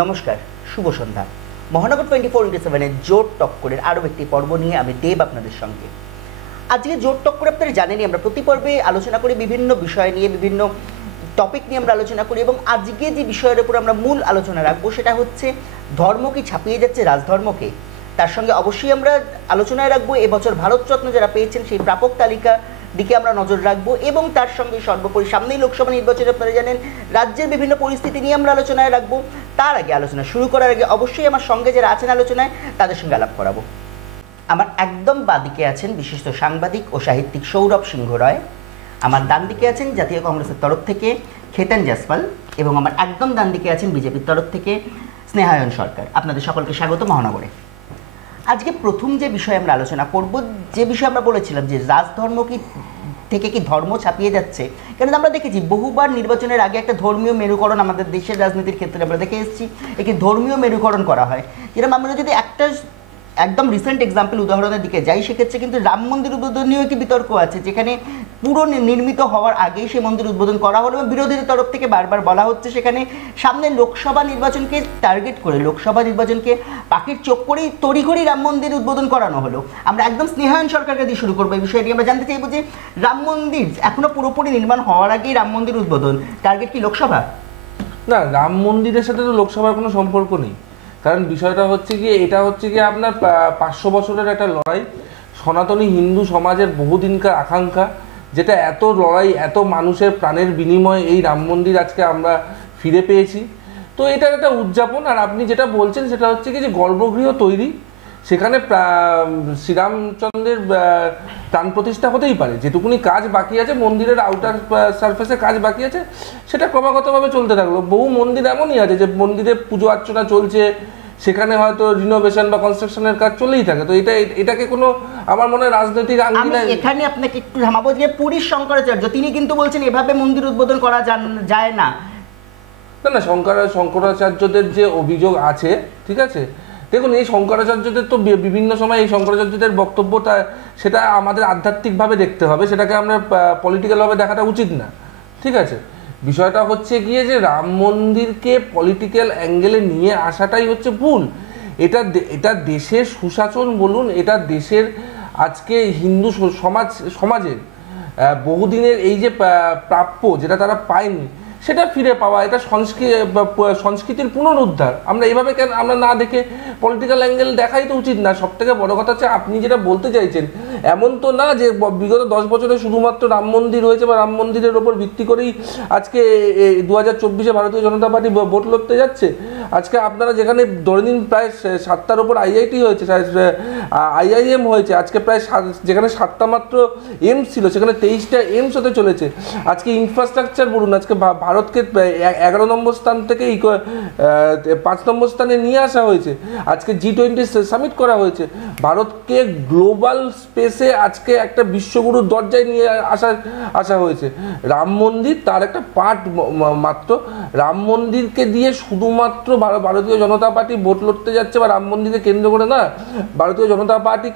নমস্কার, শুভ সন্ধ্যা। মহানগর 24/7-এর জোট টক্করের আরও একটি পর্ব নিয়ে আমি দেব আপনাদের সঙ্গে। আজকে জোট টক্কর আপনারা জানেনই, আমরা প্রতি পর্বে আলোচনা করি বিভিন্ন বিষয় নিয়ে, বিভিন্ন টপিক নিয়ে আমরা আলোচনা করি, এবং আজকে যে বিষয়ের উপর আমরা মূল আলোচনা রাখবো সেটা হচ্ছে ধর্ম কি ছাপিয়ে যাচ্ছে রাজধর্মকে। তার সঙ্গে অবশ্যই আমরা আলোচনায় রাখবো এবছর ভারতরত্ন যারা পেয়েছেন সেই প্রাপক তালিকা দিকে আমরা নজর রাখবো, এবং তার সঙ্গে সর্বোপরি সামনেই লোকসভা নির্বাচন, আপনারা জানেন রাজ্যের বিভিন্ন পরিস্থিতি নিয়ে আমরা আলোচনায় রাখবো। তার আগে আলোচনা শুরু করার আগে অবশ্যই আমার সঙ্গে যারা আছেন আলোচনায় তাদের সঙ্গে আলাপ করাবো। আমার একদম বাঁদিকে আছেন বিশিষ্ট সাংবাদিক ও সাহিত্যিক সৌরভ সিংহ রায়, আমার ডান দিকে আছেন জাতীয় কংগ্রেসের তরফ থেকে খেতান জাসপাল, এবং আমার একদম ডান দিকে আছেন বিজেপির তরফ থেকে স্নেহায়ন সরকার। আপনাদের সকলকে স্বাগত মহানগরে। আজকে প্রথম যে বিষয়ে আমরা আলোচনা করব, যে বিষয়ে আমরা বলেছিলাম যে রাজধর্ম থেকে কি ধর্ম ছাপিয়ে যাচ্ছে, কেন আমরা দেখেছি বহুবার নির্বাচনের আগে একটা ধর্মীয় মেরুকরণ আমাদের দেশের রাজনীতির ক্ষেত্রে আমরা দেখে এসেছি, একটি ধর্মীয় মেরুকরণ করা হয়। যেরকম আমরা যদি একটা একদম রিসেন্ট এক্সাম্পল উদাহরণের দিকে যাই, সেক্ষেত্রে কিন্তু রাম মন্দির উদ্বোধন নিয়েও একটি বিতর্ক আছে, যেখানে পুরো নির্মিত হওয়ার আগেই সেই মন্দির উদ্বোধন করা হলো, এবং বিরোধীদের তরফ থেকে বারবার বলা হচ্ছে সেখানে সামনে লোকসভা নির্বাচনকে টার্গেট করে, লোকসভা নির্বাচনকে পাখির চোখ করেই তড়িঘড়ি রাম মন্দির উদ্বোধন করানো হলো। আমরা একদম স্নেহায়ন সরকারকে দিয়ে শুরু করবো এই বিষয়টি। আমরা জানতে চাইবো যে রাম মন্দির এখনো পুরোপুরি নির্মাণ হওয়ার আগেই রাম মন্দির উদ্বোধন, টার্গেট কি লোকসভা? না, রাম মন্দিরের সাথে তো লোকসভার কোনো সম্পর্ক নেই। কারণ বিষয়টা হচ্ছে গিয়ে, এটা হচ্ছে গিয়ে আপনার 500 বছরের একটা লড়াই, সনাতনী হিন্দু সমাজের বহুদিনকার আকাঙ্ক্ষা, যেটা এত লড়াই, এত মানুষের প্রাণের বিনিময়ে এই রাম মন্দির আজকে আমরা ফিরে পেয়েছি। তো এটার একটা উদযাপন। আর আপনি যেটা বলছেন সেটা হচ্ছে কি যে গর্ভগৃহ তৈরি, সেখানে শ্রীরামচন্দ্রের প্রাণ প্রতিষ্ঠা হতেই পারে। যেটুকুনি কাজ বাকি আছে, মন্দিরের আউটার সারফেসে কাজ বাকি আছে, সেটা ক্রমাগতভাবে চলতে থাকলো। বহু মন্দির এমনই আছে যে মন্দিরে পুজো অর্চনা চলছে, সেখানে হয়তো রিনোভেশন বা কনস্ট্রাকশনের কাজ চলেই থাকে। তো এটাকে কোনো, আমার মনে হয় রাজনৈতিক আঙ্গিনায়। এখানে আপনাকে একটু থামাবো যে পুরীর শঙ্করাচার্য তিনি কিন্তু বলছেন এভাবে মন্দির উদ্বোধন করা যায় না। না, শঙ্করাচার্যদের যে অভিযোগ আছে, ঠিক আছে, দেখুন এই শঙ্করাচার্যদের তো বিভিন্ন সময় এই শঙ্করাচার্যদের বক্তব্যটা, সেটা আমাদের আধ্যাত্মিকভাবে দেখতে হবে, সেটাকে আমরা পলিটিক্যালভাবে দেখাটা উচিত না, ঠিক আছে। বিষয়টা হচ্ছে গিয়ে যে রাম মন্দিরকে পলিটিক্যাল অ্যাঙ্গেলে নিয়ে আসাটাই হচ্ছে ভুল। এটা দেশের সুশাসন বলুন, এটা দেশের আজকে হিন্দু সমাজের বহুদিনের এই যে প্রাপ্য যেটা তারা পায়নি, সেটা ফিরে পাওয়া, এটা সংস্কৃতির পুনরুদ্ধার। আমরা এইভাবে কেন আমরা না দেখে পলিটিক্যাল অ্যাঙ্গেল দেখাই তো উচিত না। সব থেকে বড় কথা হচ্ছে আপনি যেটা বলতে চাইছেন, এমন তো না যে বিগত 10 বছরে শুধুমাত্র রাম মন্দির হয়েছে বা রাম মন্দিরের ওপর ভিত্তি করেই আজকে 2024-এ ভারতীয় জনতা পার্টি ভোট লড়তে যাচ্ছে। আজকে আপনারা যেখানে ধরে নিন প্রায় 7টার ওপর আইআইটি হয়েছে, আইআইএম হয়েছে, আজকে প্রায় যেখানে 7টা মাত্র এমস ছিল সেখানে 23টা এমস হতে চলেছে। আজকে ইনফ্রাস্ট্রাকচার বলুন, আজকে ভারতকে 11 নম্বর স্থান থেকে 5 নম্বর স্থানে নিয়ে আসা হয়েছে। আজকে G20 সামিট করা হয়েছে। ভারতকে গ্লোবাল স্পেসে আজকে একটা বিশ্বগুরুর দরজায় নিয়ে আসা হয়েছে। রাম মন্দির তার একটা পার্ট মাত্র। রাম মন্দিরকে দিয়ে শুধুমাত্র ভারতীয় জনতা পার্টি ভোট লড়তে যাচ্ছে, বা রাম মন্দিরকে কেন্দ্র করে না, ভারতীয় জনতা পার্টি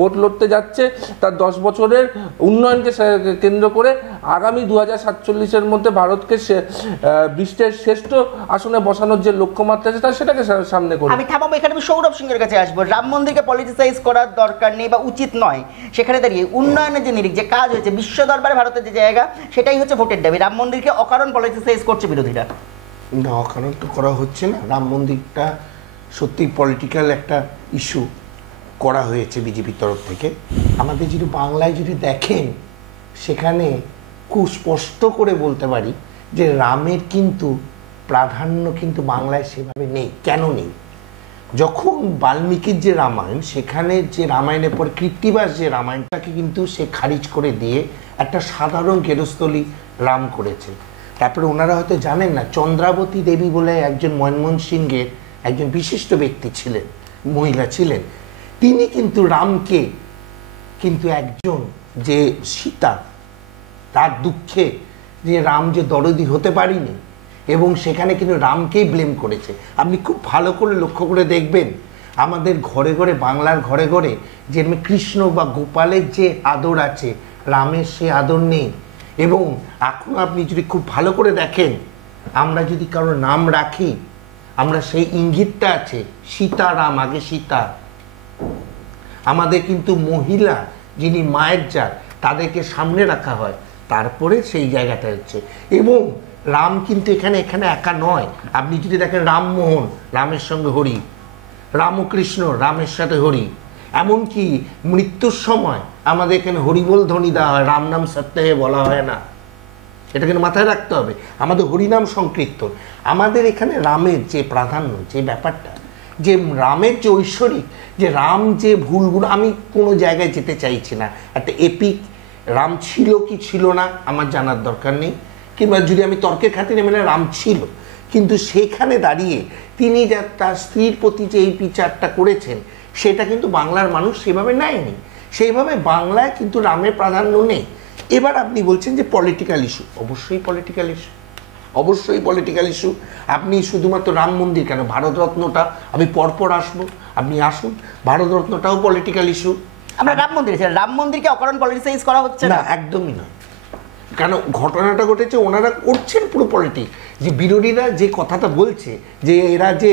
ভোট লড়তে যাচ্ছে তার 10 বছরের উন্নয়নকে কেন্দ্র করে। আগামী 2047-এর মধ্যে ভারতকে বিশ্বের শ্রেষ্ঠ আসনে বসানোর যে লক্ষ্যমাত্রা আছে তার সেটাকে সামনে করে। আমি থামাবো এখানে, আমি সৌরভ সিংহের কাছে আসবো। রাম মন্দিরকে পলিটিসাইজ করার দরকার নেই বা উচিত নয়, সেখানে দাঁড়িয়ে উন্নয়নের যে নিরিখ, যে কাজ হয়েছে বিশ্ব দরবারে ভারতের যে জায়গা, সেটাই হচ্ছে ভোটের দাবি। রাম মন্দিরকে অকারণ পলিটিসাইজ করছে বিরোধীরা। না, অকারণ তো করা হচ্ছে না। রাম মন্দিরটা সত্যি পলিটিক্যাল একটা ইস্যু করা হয়েছে বিজেপির তরফ থেকে। আমাদের যদি বাংলায় যদি দেখেন, সেখানে খুব স্পষ্ট করে বলতে পারি যে রামের কিন্তু প্রাধান্য কিন্তু বাংলায় সেভাবে নেই। কেন নেই? যখন বাল্মীকির যে রামায়ণ, সেখানে যে রামায়ণের পর কৃত্তিবাস যে রামায়ণটাকে কিন্তু সে খারিজ করে দিয়ে একটা সাধারণ গেরস্থলী রাম করেছে। তারপরে ওনারা হয়তো জানেন না, চন্দ্রাবতী দেবী বলে একজন মনমোহন সিংয়ের একজন বিশিষ্ট ব্যক্তি ছিলেন, মহিলা ছিলেন। তিনি কিন্তু রামকে কিন্তু একজন যে সীতা, তার দুঃখে যে রাম যে দরদি হতে পারিনি, এবং সেখানে কিন্তু রামকেই ব্লেম করেছে। আপনি খুব ভালো করে লক্ষ্য করে দেখবেন, আমাদের ঘরে ঘরে, বাংলার ঘরে ঘরে যে কৃষ্ণ বা গোপালের যে আদর আছে, রামের সে আদর নেই। এবং এখন আপনি যদি খুব ভালো করে দেখেন, আমরা যদি কারোর নাম রাখি, আমরা সেই ইঙ্গিতটা আছে, সীতারাম, আগে সীতা। আমাদের কিন্তু মহিলা যিনি মায়ের জাত তাদেরকে সামনে রাখা হয়, তারপরে সেই জায়গাটা হচ্ছে। এবং রাম কিন্তু এখানে একা নয়। আপনি যদি দেখেন রামমোহন, রামের সঙ্গে হরি, রামকৃষ্ণ, রামের সাথে হরি। এমনকি মৃত্যুর সময় আমাদের এখানে হরিবোল ধ্বনি দেওয়া হয়, রাম নাম সত্যহে বলা হয় না। এটা কিন্তু মাথায় রাখতে হবে, আমাদের হরিনাম সংকীর্তন। আমাদের এখানে রামের যে প্রাধান্য, যে ব্যাপারটা, যে রামের যে ঐশ্বরিক, যে রাম যে ভুলগুলো, আমি কোনো জায়গায় যেতে চাইছি না। একটা এপিক রাম ছিল কি ছিল না আমার জানার দরকার নেই, কিংবা যদি আমি তর্কের খাতিরে মেনে রাম ছিল, কিন্তু সেখানে দাঁড়িয়ে তিনি যা তার স্ত্রীর প্রতি যে এই বিচারটা করেছেন, সেটা কিন্তু বাংলার মানুষ সেভাবে নেয়নি। সেইভাবে বাংলায় কিন্তু রামের প্রাধান্য নেই। এবার আপনি বলছেন যে পলিটিক্যাল ইস্যু, অবশ্যই পলিটিক্যাল ইস্যু, অবশ্যই পলিটিক্যাল ইস্যু। আপনি শুধুমাত্র রাম মন্দির কেন, ভারতরত্নটা আমি পরপর আসবো, আপনি আসুন, ভারতরত্নটাও পলিটিক্যাল ইস্যু। আমরা রাম মন্দিরকে অকারণ পলিটিসাইজ করা হচ্ছে না, একদমই নয়। কেন ঘটনাটা ঘটেছে, ওনারা করছেন পুরো পলিটিক্স। যে বিরোধীরা যে কথাটা বলছে, যে এরা যে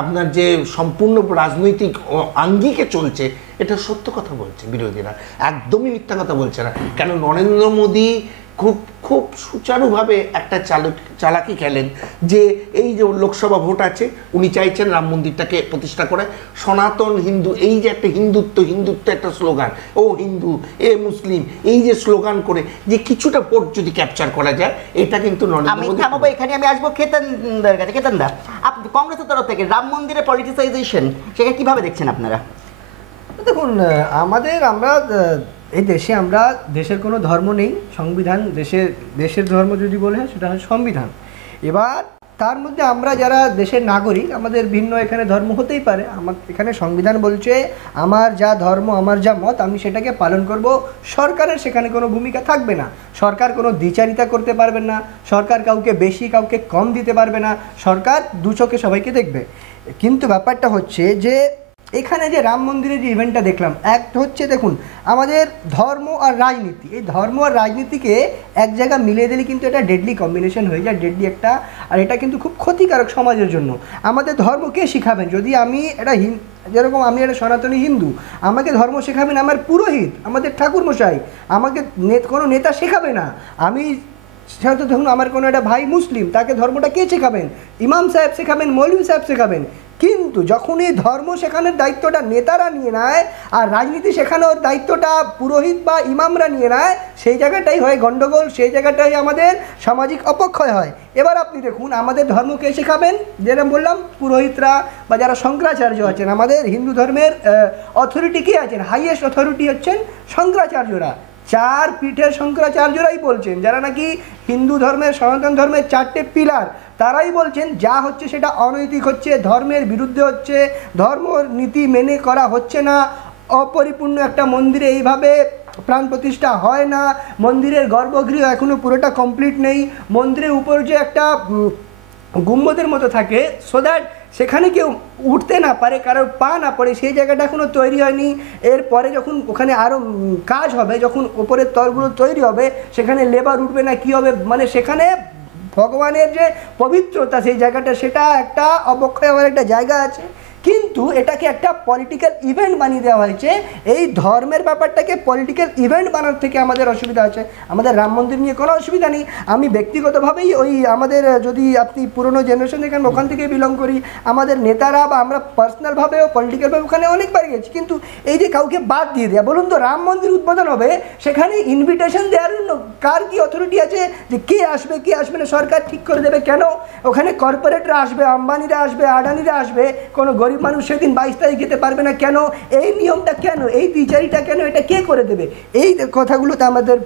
আপনার যে সম্পূর্ণ রাজনৈতিক আঙ্গিকে চলছে, এটা সত্য কথা বলছে বিরোধীরা, একদমই মিথ্যা কথা বলছে না। কেন নরেন্দ্র মোদী খুব সুচারুভাবে একটা চালাকি খেলেন, যে এই যে লোকসভা ভোট আছে, উনি চাইছেন রাম মন্দিরটাকে প্রতিষ্ঠা করে সনাতন হিন্দু, এই যে একটা হিন্দুত্ব একটা স্লোগান, ও হিন্দু এ মুসলিম, এই যে স্লোগান করে যে কিছুটা ভোট যদি ক্যাপচার করা যায়, এটা কিন্তু নরেন্দ্র মোদী। এখানে আমি আসবো খেতানদার কাছে। খেতানদা, কংগ্রেসের তরফ থেকে রাম মন্দিরের পলিটিসাইজেশন, সেটা কিভাবে দেখছেন আপনারা? দেখুন, আমরা এই দেশে আমরা দেশের কোনো ধর্ম নেই, সংবিধান দেশের ধর্ম যদি বলে হয় সেটা হয় সংবিধান। এবার তার মধ্যে আমরা যারা দেশের নাগরিক, আমাদের ভিন্ন এখানে ধর্ম হতেই পারে। আমার এখানে সংবিধান বলছে আমার যা ধর্ম, আমার যা মত, আমি সেটাকে পালন করব। সরকারের সেখানে কোনো ভূমিকা থাকবে না, সরকার কোনো দ্বিচারিতা করতে পারবে না, সরকার কাউকে বেশি কাউকে কম দিতে পারবে না, সরকার দু চোখে সবাইকে দেখবে। কিন্তু ব্যাপারটা হচ্ছে যে এখানে যে রাম মন্দিরের যে ইভেন্টটা দেখলাম, একটা হচ্ছে দেখুন আমাদের ধর্ম আর রাজনীতি, এই ধর্ম আর রাজনীতিকে এক জায়গায় মিলিয়ে দিলে কিন্তু এটা ডেডলি কম্বিনেশন হয়ে যায়, ডেডলি একটা। আর এটা কিন্তু খুব ক্ষতিকারক সমাজের জন্য। আমাদের ধর্ম কে শিখাবেন? যদি আমি এটা যেরকম আমি একটা সনাতনী হিন্দু, আমাকে ধর্ম শেখাবেন আমার পুরোহিত, আমাদের ঠাকুরমশাই, আমাকে কোনো নেতা শেখাবে না। আমি সেহেতু ধরুন আমার কোনো একটা ভাই মুসলিম, তাকে ধর্মটা কে শেখাবেন? ইমাম সাহেব শেখাবেন, মৌলভী সাহেব শেখাবেন। কিন্তু যখন এই ধর্ম শেখানোর দায়িত্বটা নেতারা নিয়ে নেয় আর রাজনীতি শেখানোর দায়িত্বটা পুরোহিত বা ইমামরা নিয়ে নেয়, সেই জায়গাটাই হয় গণ্ডগোল, সেই জায়গাটাই আমাদের সামাজিক অপক্ষয় হয়। এবার আপনি দেখুন আমাদের ধর্মকে শেখাবেন, যেটা বললাম পুরোহিতরা বা যারা শঙ্করাচার্য আছেন, আমাদের হিন্দু ধর্মের অথরিটি কে আছেন? হাইয়েস্ট অথরিটি হচ্ছেন শঙ্করাচার্যরা। 4 পীঠের শঙ্করাচার্যরাই বলছেন, যারা নাকি হিন্দু ধর্মের, সনাতন ধর্মের 4টে পিলার, তারাই বলছেন যা হচ্ছে সেটা অনৈতিক হচ্ছে, ধর্মের বিরুদ্ধে হচ্ছে, ধর্ম নীতি মেনে করা হচ্ছে না, অপরিপূর্ণ একটা মন্দিরে এইভাবে প্রাণ প্রতিষ্ঠা হয় না, মন্দিরের গর্ভগৃহ এখনও পুরোটা কমপ্লিট নেই, মন্দিরের উপর যে একটা গুম্বদের মতো থাকে, সো দ্যাট সেখানে কেউ উঠতে না পারে, কারোর পা না পড়ে, সেই জায়গাটা এখনও তৈরি হয়নি। এরপরে যখন ওখানে আরও কাজ হবে, যখন ওপরের তলগুলো তৈরি হবে, সেখানে লেবার উঠবে না, কি হবে, মানে সেখানে ভগবানের যে পবিত্রতা সেই জায়গাটা, সেটা একটা অবক্ষয় হওয়ার একটা জায়গা আছে। কিন্তু এটাকে একটা পলিটিক্যাল ইভেন্ট বানিয়ে দেওয়া হয়েছে। এই ধর্মের ব্যাপারটাকে পলিটিক্যাল ইভেন্ট বানানোর থেকে আমাদের অসুবিধা আছে। আমাদের রাম মন্দির নিয়ে কোনো অসুবিধা নেই। আমি ব্যক্তিগতভাবেই ওই আমাদের, যদি আপনি পুরনো জেনারেশন দেখেন, ওখান থেকে বিলং করি, আমাদের নেতারা বা আমরা পার্সোনালভাবেও পলিটিক্যালভাবে ওখানে অনেকবার গেছি। কিন্তু এই যে কাউকে বাদ দিয়ে দেওয়া, বলুন তো রাম মন্দির উদ্বোধন হবে, সেখানে ইনভিটেশন দেওয়ার জন্য কার কি অথরিটি আছে যে কে আসবে কে আসবে না? সরকার ঠিক করে দেবে কেন? ওখানে কর্পোরেটরা আসবে, আম্বানিরা আসবে, আডানিরা আসবে, কোনো গরিব মানুষ সেদিন 22 তারিখ যেতে পারবে না কেন? এই নিয়মটা কেন? এই দ্বিচারিটা কেন? এটা কে করে দেবে? এই কথাগুলোতে আমাদের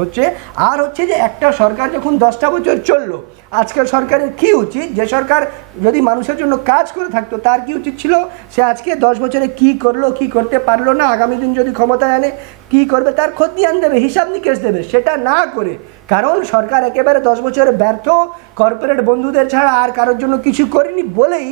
হচ্ছে। আর হচ্ছে যে একটা সরকার যখন 10টা বছর চললো, আজকের সরকারের কি উচিত? যে সরকার যদি মানুষের জন্য কাজ করে থাকতো, তার কি উচিত ছিল? সে আজকে 10 বছরে কি করলো, কি করতে পারলো না, আগামী দিন যদি ক্ষমতায় আনে কি করবে, তার খতিয়ান দেবে, হিসাব নিকেশ দেবে। সেটা না করে, কারণ সরকার একেবারে 10 বছরে ব্যর্থ, কর্পোরেট বন্ধুদের ছাড়া আর কারোর জন্য কিছু করেনি বলেই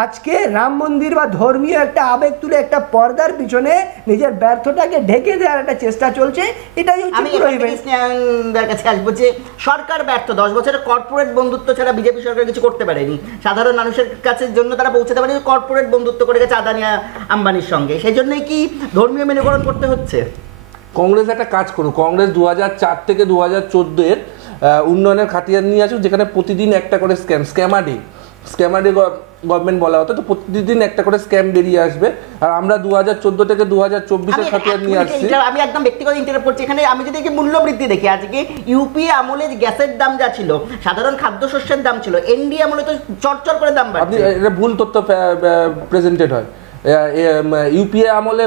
আজকে রাম মন্দির বা ধর্মীয় একটা আবেগ তুলে একটা পর্দার পিছনে নিজের ব্যর্থতাকে ঢেকে দেওয়ার একটা চেষ্টা চলছে, এটাই হচ্ছে আমি পুরো event। স্নেহানদার কাছে আসবো যে সরকার ব্যর্থ, 10 বছরের কর্পোরেট বন্ধুত্ব ছাড়া বিজেপি সরকার কিছু করতে পারেনি, সাধারণ মানুষের কাছে জন্য তারা পৌঁছাতে পারেনি, কর্পোরেট বন্ধুত্ব করে গেছে আদানি আম্বানির সঙ্গে, সেই জন্যই কি ধর্মীয় মেরুকরণ করতে হচ্ছে? কংগ্রেস একটা কাজ করুক, কংগ্রেস 2004 থেকে 2014 উন্নয়নের খাতিয়ান নিয়ে আসুক, যেখানে প্রতিদিন একটা করে স্ক্যামাডি গভর্নমেন্ট বলা হতো, তো প্রতিদিন একটা করে স্ক্যাম বেরিয়ে আসবে। আর আমরা 2014 থেকে 2024 খাতিয়ান নিয়ে আসছি। আমি একদম ব্যক্তিগত ইন্টারাপ্ট করছি এখানে। আমি যদি মূল্য বৃদ্ধি দেখি, আজকে ইউপি আমলে গ্যাসের দাম যা ছিল, সাধারণ খাদ্যশস্যের দাম ছিল, এনডি আমলে তো চড়চড় করে দাম বাড়ছে। আপনি এটা ভুল তথ্য প্রেজেন্টেড হয়। ইউপিএ আমলে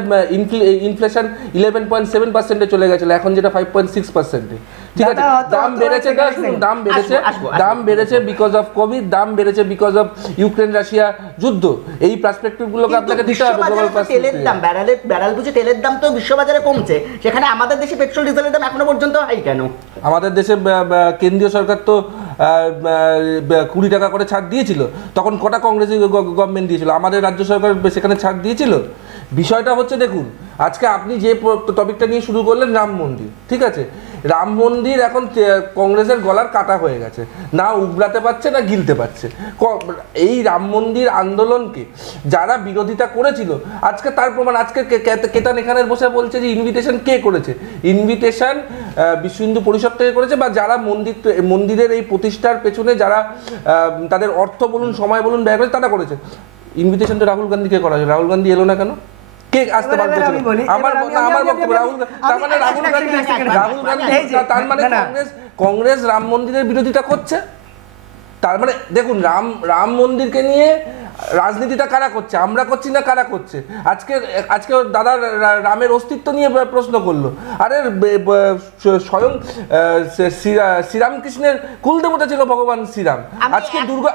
ইনফ্লেশন 11.7% চলে গেছিল, এখন যেটা 5.6%। ঠিক আছে, দাম বেড়েছে, দাম বেড়েছে বিকজ অফ কোভিড, দাম বেড়েছে বিকজ অফ ইউক্রেন রাশিয়া যুদ্ধ। এই পার্সপেক্টিভ গুলোকে আপনাকে দিতে হবে। গ্লোবাল তেলের দাম, ব্যারেল বুঝে তেলের দাম তো বিশ্ববাজারে কমছে, সেখানে আমাদের দেশে পেট্রোল ডিজেলের দাম এখনো পর্যন্ত হাই কেন? আমাদের দেশে কেন্দ্রীয় সরকার তো 20 টাকা করে ছাড় দিয়েছিল, তখন কটা কংগ্রেসি গভর্নমেন্ট দিয়েছিল? আমাদের রাজ্য সরকার সেখানে ছাড় দিয়েছিল। বিষয়টা হচ্ছে, দেখুন আজকে আপনি যে টপিকটা নিয়ে শুরু করলেন, রাম মন্দির, ঠিক আছে, রাম মন্দির এখন কংগ্রেসের গলার কাটা হয়ে গেছে, না উগড়াতে পারছে না গিলতে পারছে। এই রাম মন্দির আন্দোলনকে যারা বিরোধিতা করেছিল, আজকে তার প্রমাণ, আজকে কেতান এখানে বসে বলছে যে ইনভিটেশন কে করেছে? ইনভিটেশন বিশ্ব হিন্দু পরিষদ থেকে করেছে, বা যারা মন্দিরের এই প্রতিষ্ঠার পেছনে যারা তাদের অর্থ বলুন, সময় বলুন ব্যয় করেছে, তারা করেছে। ইনভিটেশন তো রাহুল গান্ধীকে করা হয়েছে, রাহুল গান্ধী এলো না কেন? কে আসতে পারবে? আমার বক্তব্য, রাহুল গান্ধী, তার মানে কংগ্রেস রাম মন্দিরের বিরোধিতা করছে। তার মানে দেখুন, রাম মন্দিরকে নিয়ে রাজনীতিটা কারা করছে? আমরা করছি না কারা করছে? আজকে দাদা রামের অস্তিত্ব নিয়ে প্রশ্ন করলো। আরে স্বয়ং শ্রীরামকৃষ্ণের কুলদেবতা ছিল ভগবান শ্রীরাম।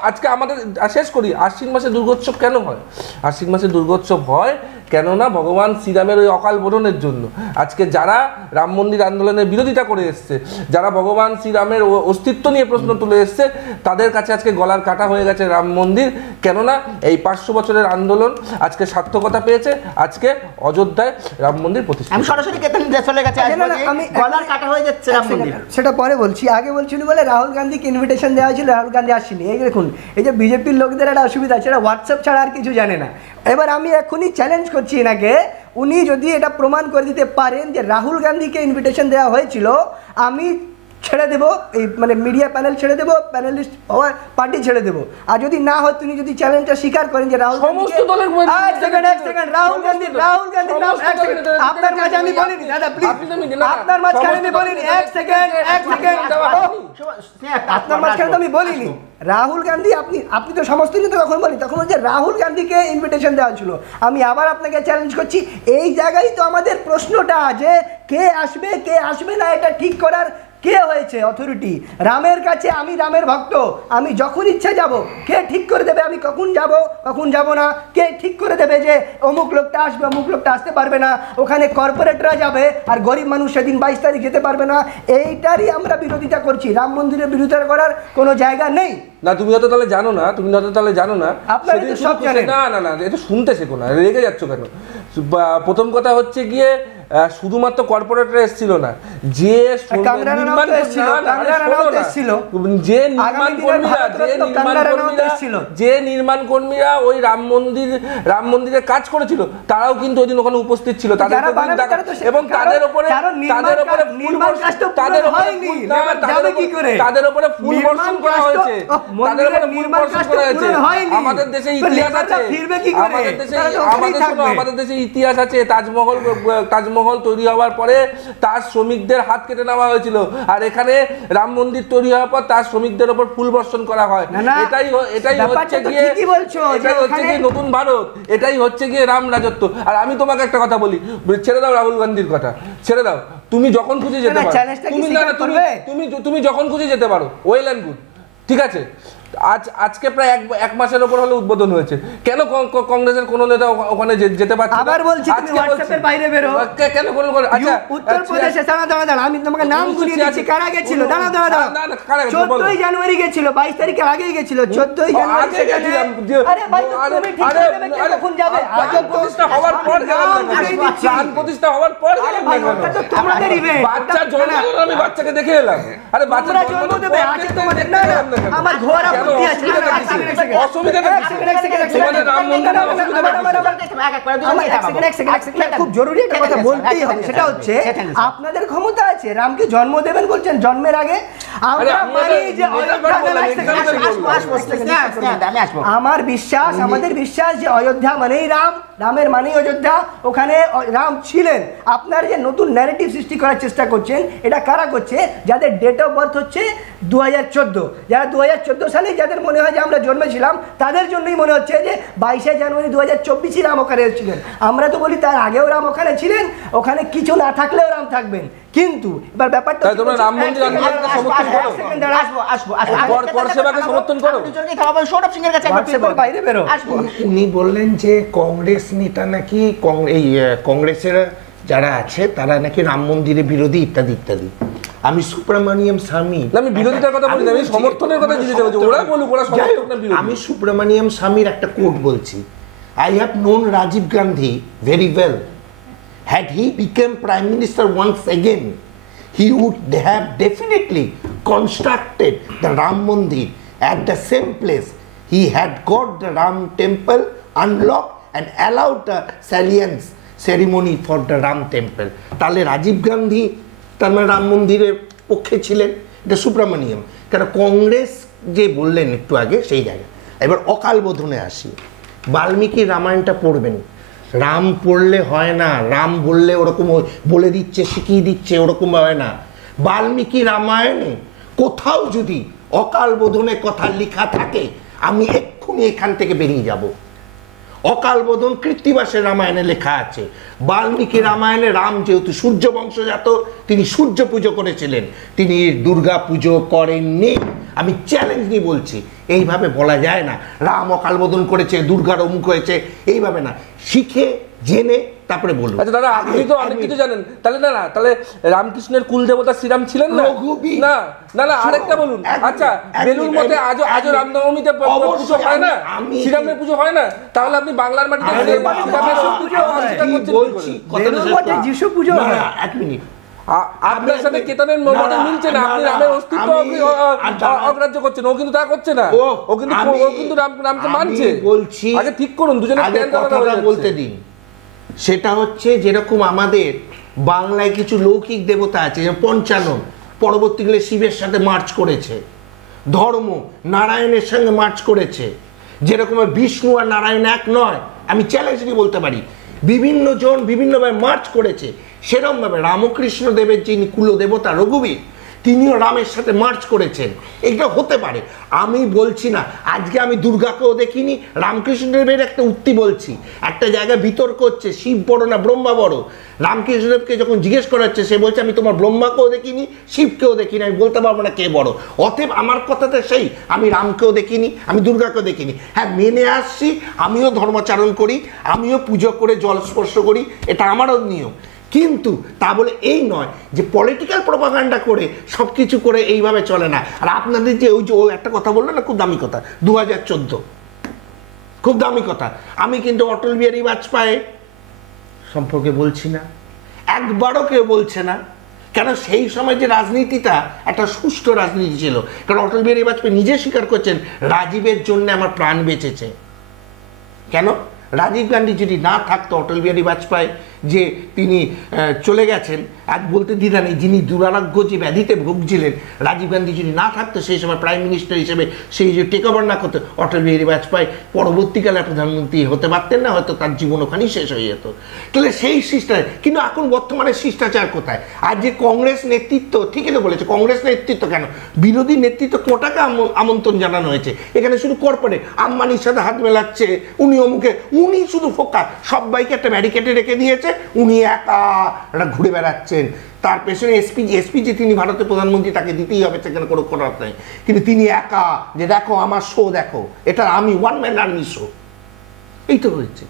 আজকে আমাদের শেষ করি, আশ্বিন মাসে দুর্গোৎসব কেন হয়? আশ্বিন মাসে দুর্গোৎসব হয় কেননা ভগবান শ্রীরামের ওই অকাল বোধনের জন্য। আজকে যারা রাম মন্দির আন্দোলনের বিরোধিতা করে এসছে, যারা ভগবান শ্রীরামের অস্তিত্ব নিয়ে প্রশ্ন তুলে এসছে, তাদের কাছে আজকে গলার কাটা হয়ে গেছে রাম মন্দির। কেননা এই 500 বছরের আন্দোলন আজকে সার্থকতা পেয়েছে, আজকে অযোধ্যায় রাম মন্দির প্রতিষ্ঠা। আমি সরাসরি চলে গেছে, গলার কাটা হয়ে যাচ্ছে রাম মন্দির। সেটা পরে বলছি, আগে বলছিল বলে রাহুল গান্ধীকে ইনভিটেশন দেওয়া হয়েছিল, রাহুল গান্ধী আসেনি। এই দেখুন, এই যে বিজেপির লোকদের একটা অসুবিধা আছে, এরা হোয়াটসঅ্যাপ ছাড়া আর কিছু জানে না। এবার আমি এখনই চ্যালেঞ্জ করছি এনাকে, উনি যদি এটা প্রমাণ করে দিতে পারেন যে রাহুল গান্ধীকে ইনভিটেশন দেওয়া হয়েছিল, আমি ছেড়ে দেবো, এই মানে মিডিয়া প্যানেল ছেড়ে দেবো, প্যানেলিস্ট হওয়ার পার্টি ছেড়ে দেবো। আর যদি না হয়, তিনি যদি চ্যালেঞ্জটা স্বীকার করেন যে রাহুল গান্ধী, রাহুল গান্ধী আপনার মাঝে আমি বলিনি দাদা, প্লিজ আপনার মাঝখানে আমি বলিনি, এক সেকেন্ড আপনার মাঝখানে তো আমি বলিনি। রাহুল গান্ধী, আপনি তো সমস্ত দিন তো তখন বলি, তখন বলছে রাহুল গান্ধীকে ইনভিটেশন দেওয়া ছিল। আমি আবার আপনাকে চ্যালেঞ্জ করছি, এই জায়গায় তো আমাদের প্রশ্নটা যে কে আসবে না, এটা ঠিক করার কে হয়েছে অথরিটি? রামের কাছে আমি রামের ভক্ত, আমি যখন ইচ্ছা যাব। কে ঠিক করে দেবে আমি কখন যাব না? কে ঠিক করে দেবে যে অমুক লোকটা আসবে, অমুক লোকটা আসতে পারবে না? ওখানে কর্পোরেটরা যাবে আর গরিব মানুষ সেদিন 22 তারিখ যেতে পারবে না। এইটারই আমরা বিরোধিতা করছি, রাম মন্দিরের বিরোধিতা করার কোনো জায়গা নেই। না, তুমি হয়তো তাহলে জানো না, আপনারা তো সব জানেন। না, এটা শুনতে শেখো না, রেগে যাচ্ছ কেন? প্রথম কথা হচ্ছে গিয়ে শুধুমাত্র কর্পোরেটরা এসেছিল না, যে নির্মাণ কর্মীরা ওই রাম মন্দিরে কাজ করেছিল, তারাও কিন্তু ওই দিন ওখানে উপস্থিত ছিল। এবং তাদের উপরে ফুল বর্ষণ করা হয়েছে। আমাদের দেশে ইতিহাস আছে, আমাদের দেশে ইতিহাস আছে। তাজমহল তৈরি হওয়ার পরে তার শ্রমিকদের হাত কেটে নেওয়া হয়েছিল, আর এখানে রাম মন্দির তৈরি হওয়ার পর তার শ্রমিকদের উপর ফুল বর্ষণ করা হয়। এটাই হচ্ছে গিয়ে নতুন ভারত, এটাই হচ্ছে গিয়ে রাম রাজত্ব। আর আমি তোমাকে একটা কথা বলি, ছেড়ে দাও রাহুল গান্ধীর কথা, ছেড়ে দাও। তুমি যখন খুশি যেতে পারো, তুমি যখন খুশি যেতে পারো, ওয়েল অ্যান্ড গুড, ঠিক আছে। আজকে প্রায় এক মাসের উপর হলে উদ্বোধন হয়েছে, কেন কংগ্রেসের কোন নেতা ওখানে যেতে পারছে না? আবার বলছি তুমি হোয়াটসঅ্যাপের বাইরে বেরো। কেন আচ্ছা উত্তরপ্রদেশে দাঁড়া আমি তোমাকে নাম গুলিয়ে দিচ্ছি কারা গেছিল। দাঁড়া 14ই জানুয়ারি গেছিল, 22 তারিখের আগেই গেছিল। 14ই জানুয়ারি আরে ভাই তুমি ঠিক করে দেবে কখন যাবে? প্রাণ প্রতিষ্ঠা হওয়ার পর গেলাম না, প্রাণ প্রতিষ্ঠা হওয়ার পর গেলাম না। ওটা তো তোমাদের ইভেন্ট। বাচ্চা জন্ম হলো, আমি বাচ্চাকে দেখে এলাম। আরে বাচ্চা জন্ম দেবে আছে তোমাদের না আমার ঘোর আপত্তি আছে। খুব জরুরি একটা কথা বলতেই হবে, সেটা হচ্ছে আপনাদের ক্ষমতা আছে রামকে জন্ম দেবেন বলছেন জন্মের আগে। আমার বিশ্বাস, আমাদের বিশ্বাস যে অযোধ্যা মানেই রাম, রামের মানেই অযোধ্যা, ওখানে রাম ছিলেন। আপনার যে নতুন ন্যারেটিভ সৃষ্টি করার চেষ্টা করছেন, এটা কারা করছে? যাদের ডেট অফ বার্থ হচ্ছে 2014, যারা 2014 সালে যাদের মনে হয় যে আমরা জন্মেছিলাম, তাদের জন্যই মনে হচ্ছে যে 22শে জানুয়ারি 2024 রাম ওখানে ছিলেন। আমরা তো বলি তার আগেও রাম ওখানে ছিলেন, ওখানে কিছু না থাকলেও রাম থাকবেন। কিন্তু এবার ব্যাপারটা তোমরা রাম মন্দির সমর্থন করো, পরসেবাকে সমর্থন করো, বাইরে বেরো। উনি বললেন যে কংগ্রেস নেতা নাকি এই কংগ্রেসের যারা আছে তারা নাকি রাম মন্দিরের বিরোধী ইত্যাদি ইত্যাদি। আমি সুব্রমণিয়াম স্বামী, আমি বিরোধিতার কথা বলি না, আমি সমর্থনের কথা জিজ্ঞেস করছি। ওরা বলুক ওরা সমর্থক না বিরোধী। আমি সুব্রমণিয়াম স্বামীর একটা কোট বলছি। I have known Rajiv Gandhi very well. Had he become Prime Minister once again, he would have definitely constructed the Ram Mandir at the same place. He had got the Ram temple unlocked and allowed the salience ceremony for the Ram temple. তাহলে রাজীব গান্ধী তার মানে রাম মন্দিরের পক্ষে ছিলেন, এটা সুব্রমণিয়াম। কেন কংগ্রেস যে বললেন একটু আগে সেই জায়গায়। এবার অকাল বোধনে আসি। বাল্মীকি রামায়ণটা পড়বেন, রাম পড়লে হয় না, রাম বললে ওরকম বলে দিচ্ছে শিখিয়ে দিচ্ছে ওরকম হয় না। বাল্মীকি রামায়ণে কোথাও যদি অকাল বোধনে কথা লেখা থাকে আমি এক্ষুনি এখান থেকে বেরিয়ে যাব। অকাল বোধন কৃত্তিবাসের রামায়ণে লেখা আছে। বাল্মীকি রামায়ণে রাম যেহেতু সূর্য বংশজাত, তিনি সূর্য পুজো করেছিলেন, তিনি দুর্গা পুজো করেননি। আমি চ্যালেঞ্জ নিয়ে বলছি, এইভাবে বলা যায় না রাম অকাল বোধন করেছে, দুর্গার অমুক হয়েছে, এইভাবে না, শিখে জেনে তারপরে বলুন। আচ্ছা দাদা আপনি তো অনেক কিছু জানেন, তাহলে না তাহলে রামকৃষ্ণের কুল দেবতা শ্রীরাম ছিলেন না? না না আরেকটা বলুন। আচ্ছা বেলুর মধ্যে আজও রামনবমীতে পুজো হয় না, শ্রীরামের পুজো হয় না, তাহলে আপনি বাংলার মাটিতে যিশু পুজো হয়? এক মিনিট, আপনার সাথে কেতনের মধ্যে মিলছে না, আপনি রামের অস্তিত্ব অগ্রাহ্য করছেন, ও কিন্তু তা করছে না, ও কিন্তু রামকে মানছে। বলছি আগে ঠিক করুন, দুজনে বলতে দিন। সেটা হচ্ছে যেরকম আমাদের বাংলায় কিছু লৌকিক দেবতা আছে, পঞ্চানন পরবর্তীকালে শিবের সাথে মার্চ করেছে, ধর্ম নারায়ণের সঙ্গে মার্চ করেছে, যেরকম বিষ্ণু আর নারায়ণ এক নয়, আমি চ্যালেঞ্জ নিয়ে বলতে পারি, বিভিন্ন জন বিভিন্নভাবে মার্চ করেছে। সেরকমভাবে রামকৃষ্ণ দেবের যিনি কুলদেবতা রঘুবীর, তিনিও রামের সাথে মার্চ করেছেন, এটা হতে পারে। আমি বলছি না, আজকে আমি দুর্গাকেও দেখিনি, রামকৃষ্ণদেবের একটা উক্তি বলছি, একটা জায়গায় বিতর্ক হচ্ছে শিব বড় না ব্রহ্মা বড়। রামকৃষ্ণদেবকে যখন জিজ্ঞেস করা হচ্ছে, সে বলছে আমি তোমার ব্রহ্মাকেও দেখিনি, শিবকেও দেখিনি, আমি বলতে পারবো না কে বড়। অতএব আমার কথাতে সেই, আমি রামকেও দেখিনি, আমি দুর্গাকেও দেখিনি। হ্যাঁ মেনে আসছি, আমিও ধর্মাচরণ করি, আমিও পুজো করে জল স্পর্শ করি, এটা আমারও নিয়ম। কিন্তু তা বলে এই নয় যে পলিটিক্যাল প্রপাগান্ডা করে সব কিছু করে এইভাবে চলে না। আর আপনাদের যে ওই যে ও একটা কথা বললো না, খুব দামি কথা, 2014 খুব দামি কথা। আমি কিন্তু অটল বিহারী বাজপেয়ী সম্পর্কে বলছি না, একবারও কেউ বলছে না। কেন সেই সময় যে রাজনীতিটা একটা সুষ্ঠু রাজনীতি ছিল, কারণ অটল বিহারী বাজপেয়ী নিজে স্বীকার করছেন রাজীবের জন্য আমার প্রাণ বেঁচেছে। কেন রাজীব গান্ধী যদি না থাকতো, অটল বিহারী বাজপেয়ী যে তিনি চলে গেছেন, আজ বলতে দ্বিধা নেই, যিনি দুরারোগ্য যে ব্যাধিতে ভুগছিলেন, রাজীব গান্ধী যদি না থাকতো সেই সময় প্রাইম মিনিস্টার হিসেবে সেই যে টেক ওভার না করতো, অটল বিহারী বাজপেয়ী পরবর্তীকালে প্রধানমন্ত্রী হতে পারতেন না, হয়তো তার জীবন ওখানেই শেষ হয়ে যেত। তাহলে সেই শিষ্টাচার, কিন্তু এখন বর্তমানে শিষ্টাচার কোথায়? আর যে কংগ্রেস নেতৃত্ব, ঠিকই তো বলেছে, কংগ্রেস নেতৃত্ব কেন, বিরোধী নেতৃত্ব কোটাকে আমন্ত্রণ জানানো হয়েছে, এখানে শুধু কর্পোরেট আম্বানির সাথে হাত মেলাচ্ছে, উনি অমুকে, উনি শুধু ফোকাস, সবাইকে একটা ব্যারিকেডে রেখে দিয়েছে, উনি একা ঘুরে বেড়াচ্ছেন, তার পেছনে এসপি যে তিনি ভারতের প্রধানমন্ত্রী তাকে দিতেই হবে, সেখানে কোনো করার নেই, কিন্তু তিনি একা যে দেখো আমার শো দেখো, এটা আমি ওয়ান ম্যান আর্মি শো। এই তো হয়েছে।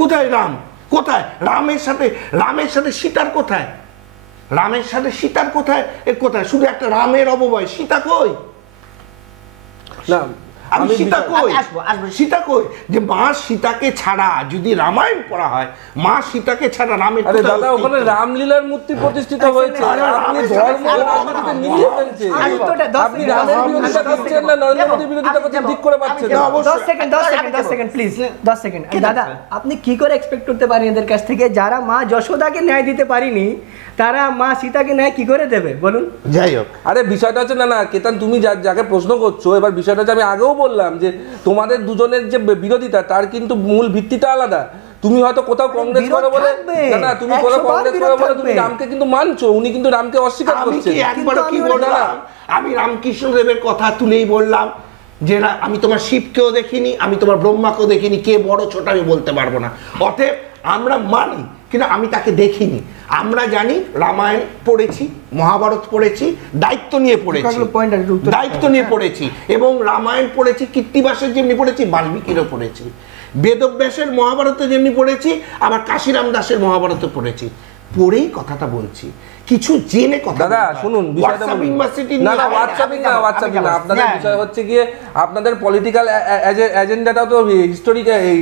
কোথায় রাম? কোথায় রামের সাথে সীতার কোথায়? রামের সাথে সীতার কোথায়? কোথায় শুধু একটা রামের অববয়, সীতা কই? না আমি সীতা কই? আসবো। সীতা কই? যে মা সীতাকে ছাড়া যদি রামায়ণ পড়া হয়, মা সীতাকে ছাড়া রামের আরে কোথায় দাদা ওখানে অস্তিত্ব? রামলীলার মূর্তি প্রতিষ্ঠিত হয়েছে, আরে আপনি রামের ধর্ম সাথে রাজনীতিতে মিলিয়ে ফেলছেন। আপনি রামের বিরোধিতা করছেন না নরেন্দ্র মোদীর বিরোধিতা করছেন, ঠিক করে পাচ্ছেন না। 10 সেকেন্ড প্লিজ, 10 সেকেন্ড। দাদা আপনি কি করে এক্সপেক্ট করতে পারেন এদের কাছ থেকে, যারা মা যশোদাকে ন্যায় দিতে পারিনি তারা মা সীতাকে ন্যায় কি করে দেবে বলুন? যাই হোক, আরে বিষয়টা হচ্ছে না কেতন, তুমি যাকে প্রশ্ন করছো, এবার বিষয়টা হচ্ছে আমি আগেও বললাম যে তোমাদের দুজনের যে বিরোধিতা তার কিন্তু মূল ভিত্তিটা আলাদা। তুমি হয়তো কোথাও কংগ্রেস করো বলে, না তুমি কোথাও কংগ্রেস করো বলে তুমি রামকে কিন্তু মানছো, উনি কিন্তু রামকে অস্বীকার আমি করছেন। কি একবার কি বললাম? আমি রামকৃষ্ণ দেবের কথা তুলেই বললাম যে আমি তোমার শিবকেও দেখিনি, আমি তোমার ব্রহ্মাকেও দেখিনি, কে বড় ছোট আমি বলতে পারবো না। অতএব আমরা মানি, কিন্তু আমি তাকে দেখিনি। আমরা জানি রামায়ণ পড়েছি, মহাভারত পড়েছি, দায়িত্ব নিয়ে পড়েছি, এবং রামায়ণ পড়েছি কীর্তিবাসের যেমনি পড়েছি, বাল্মীকিরও পড়েছি, বেদব্যাসের মহাভারতে যেমনি পড়েছি, আবার কাশিরাম দাসের মহাভারতে পড়েছি। পড়েই কথাটা বলছি, কিছু জেনে কথা। দাদা শুনুন, হোয়াটসঅ্যাপিং না, আপনাদের বিষয় হচ্ছে গিয়ে আপনাদের পলিটিক্যাল এজেন্ডাটা তো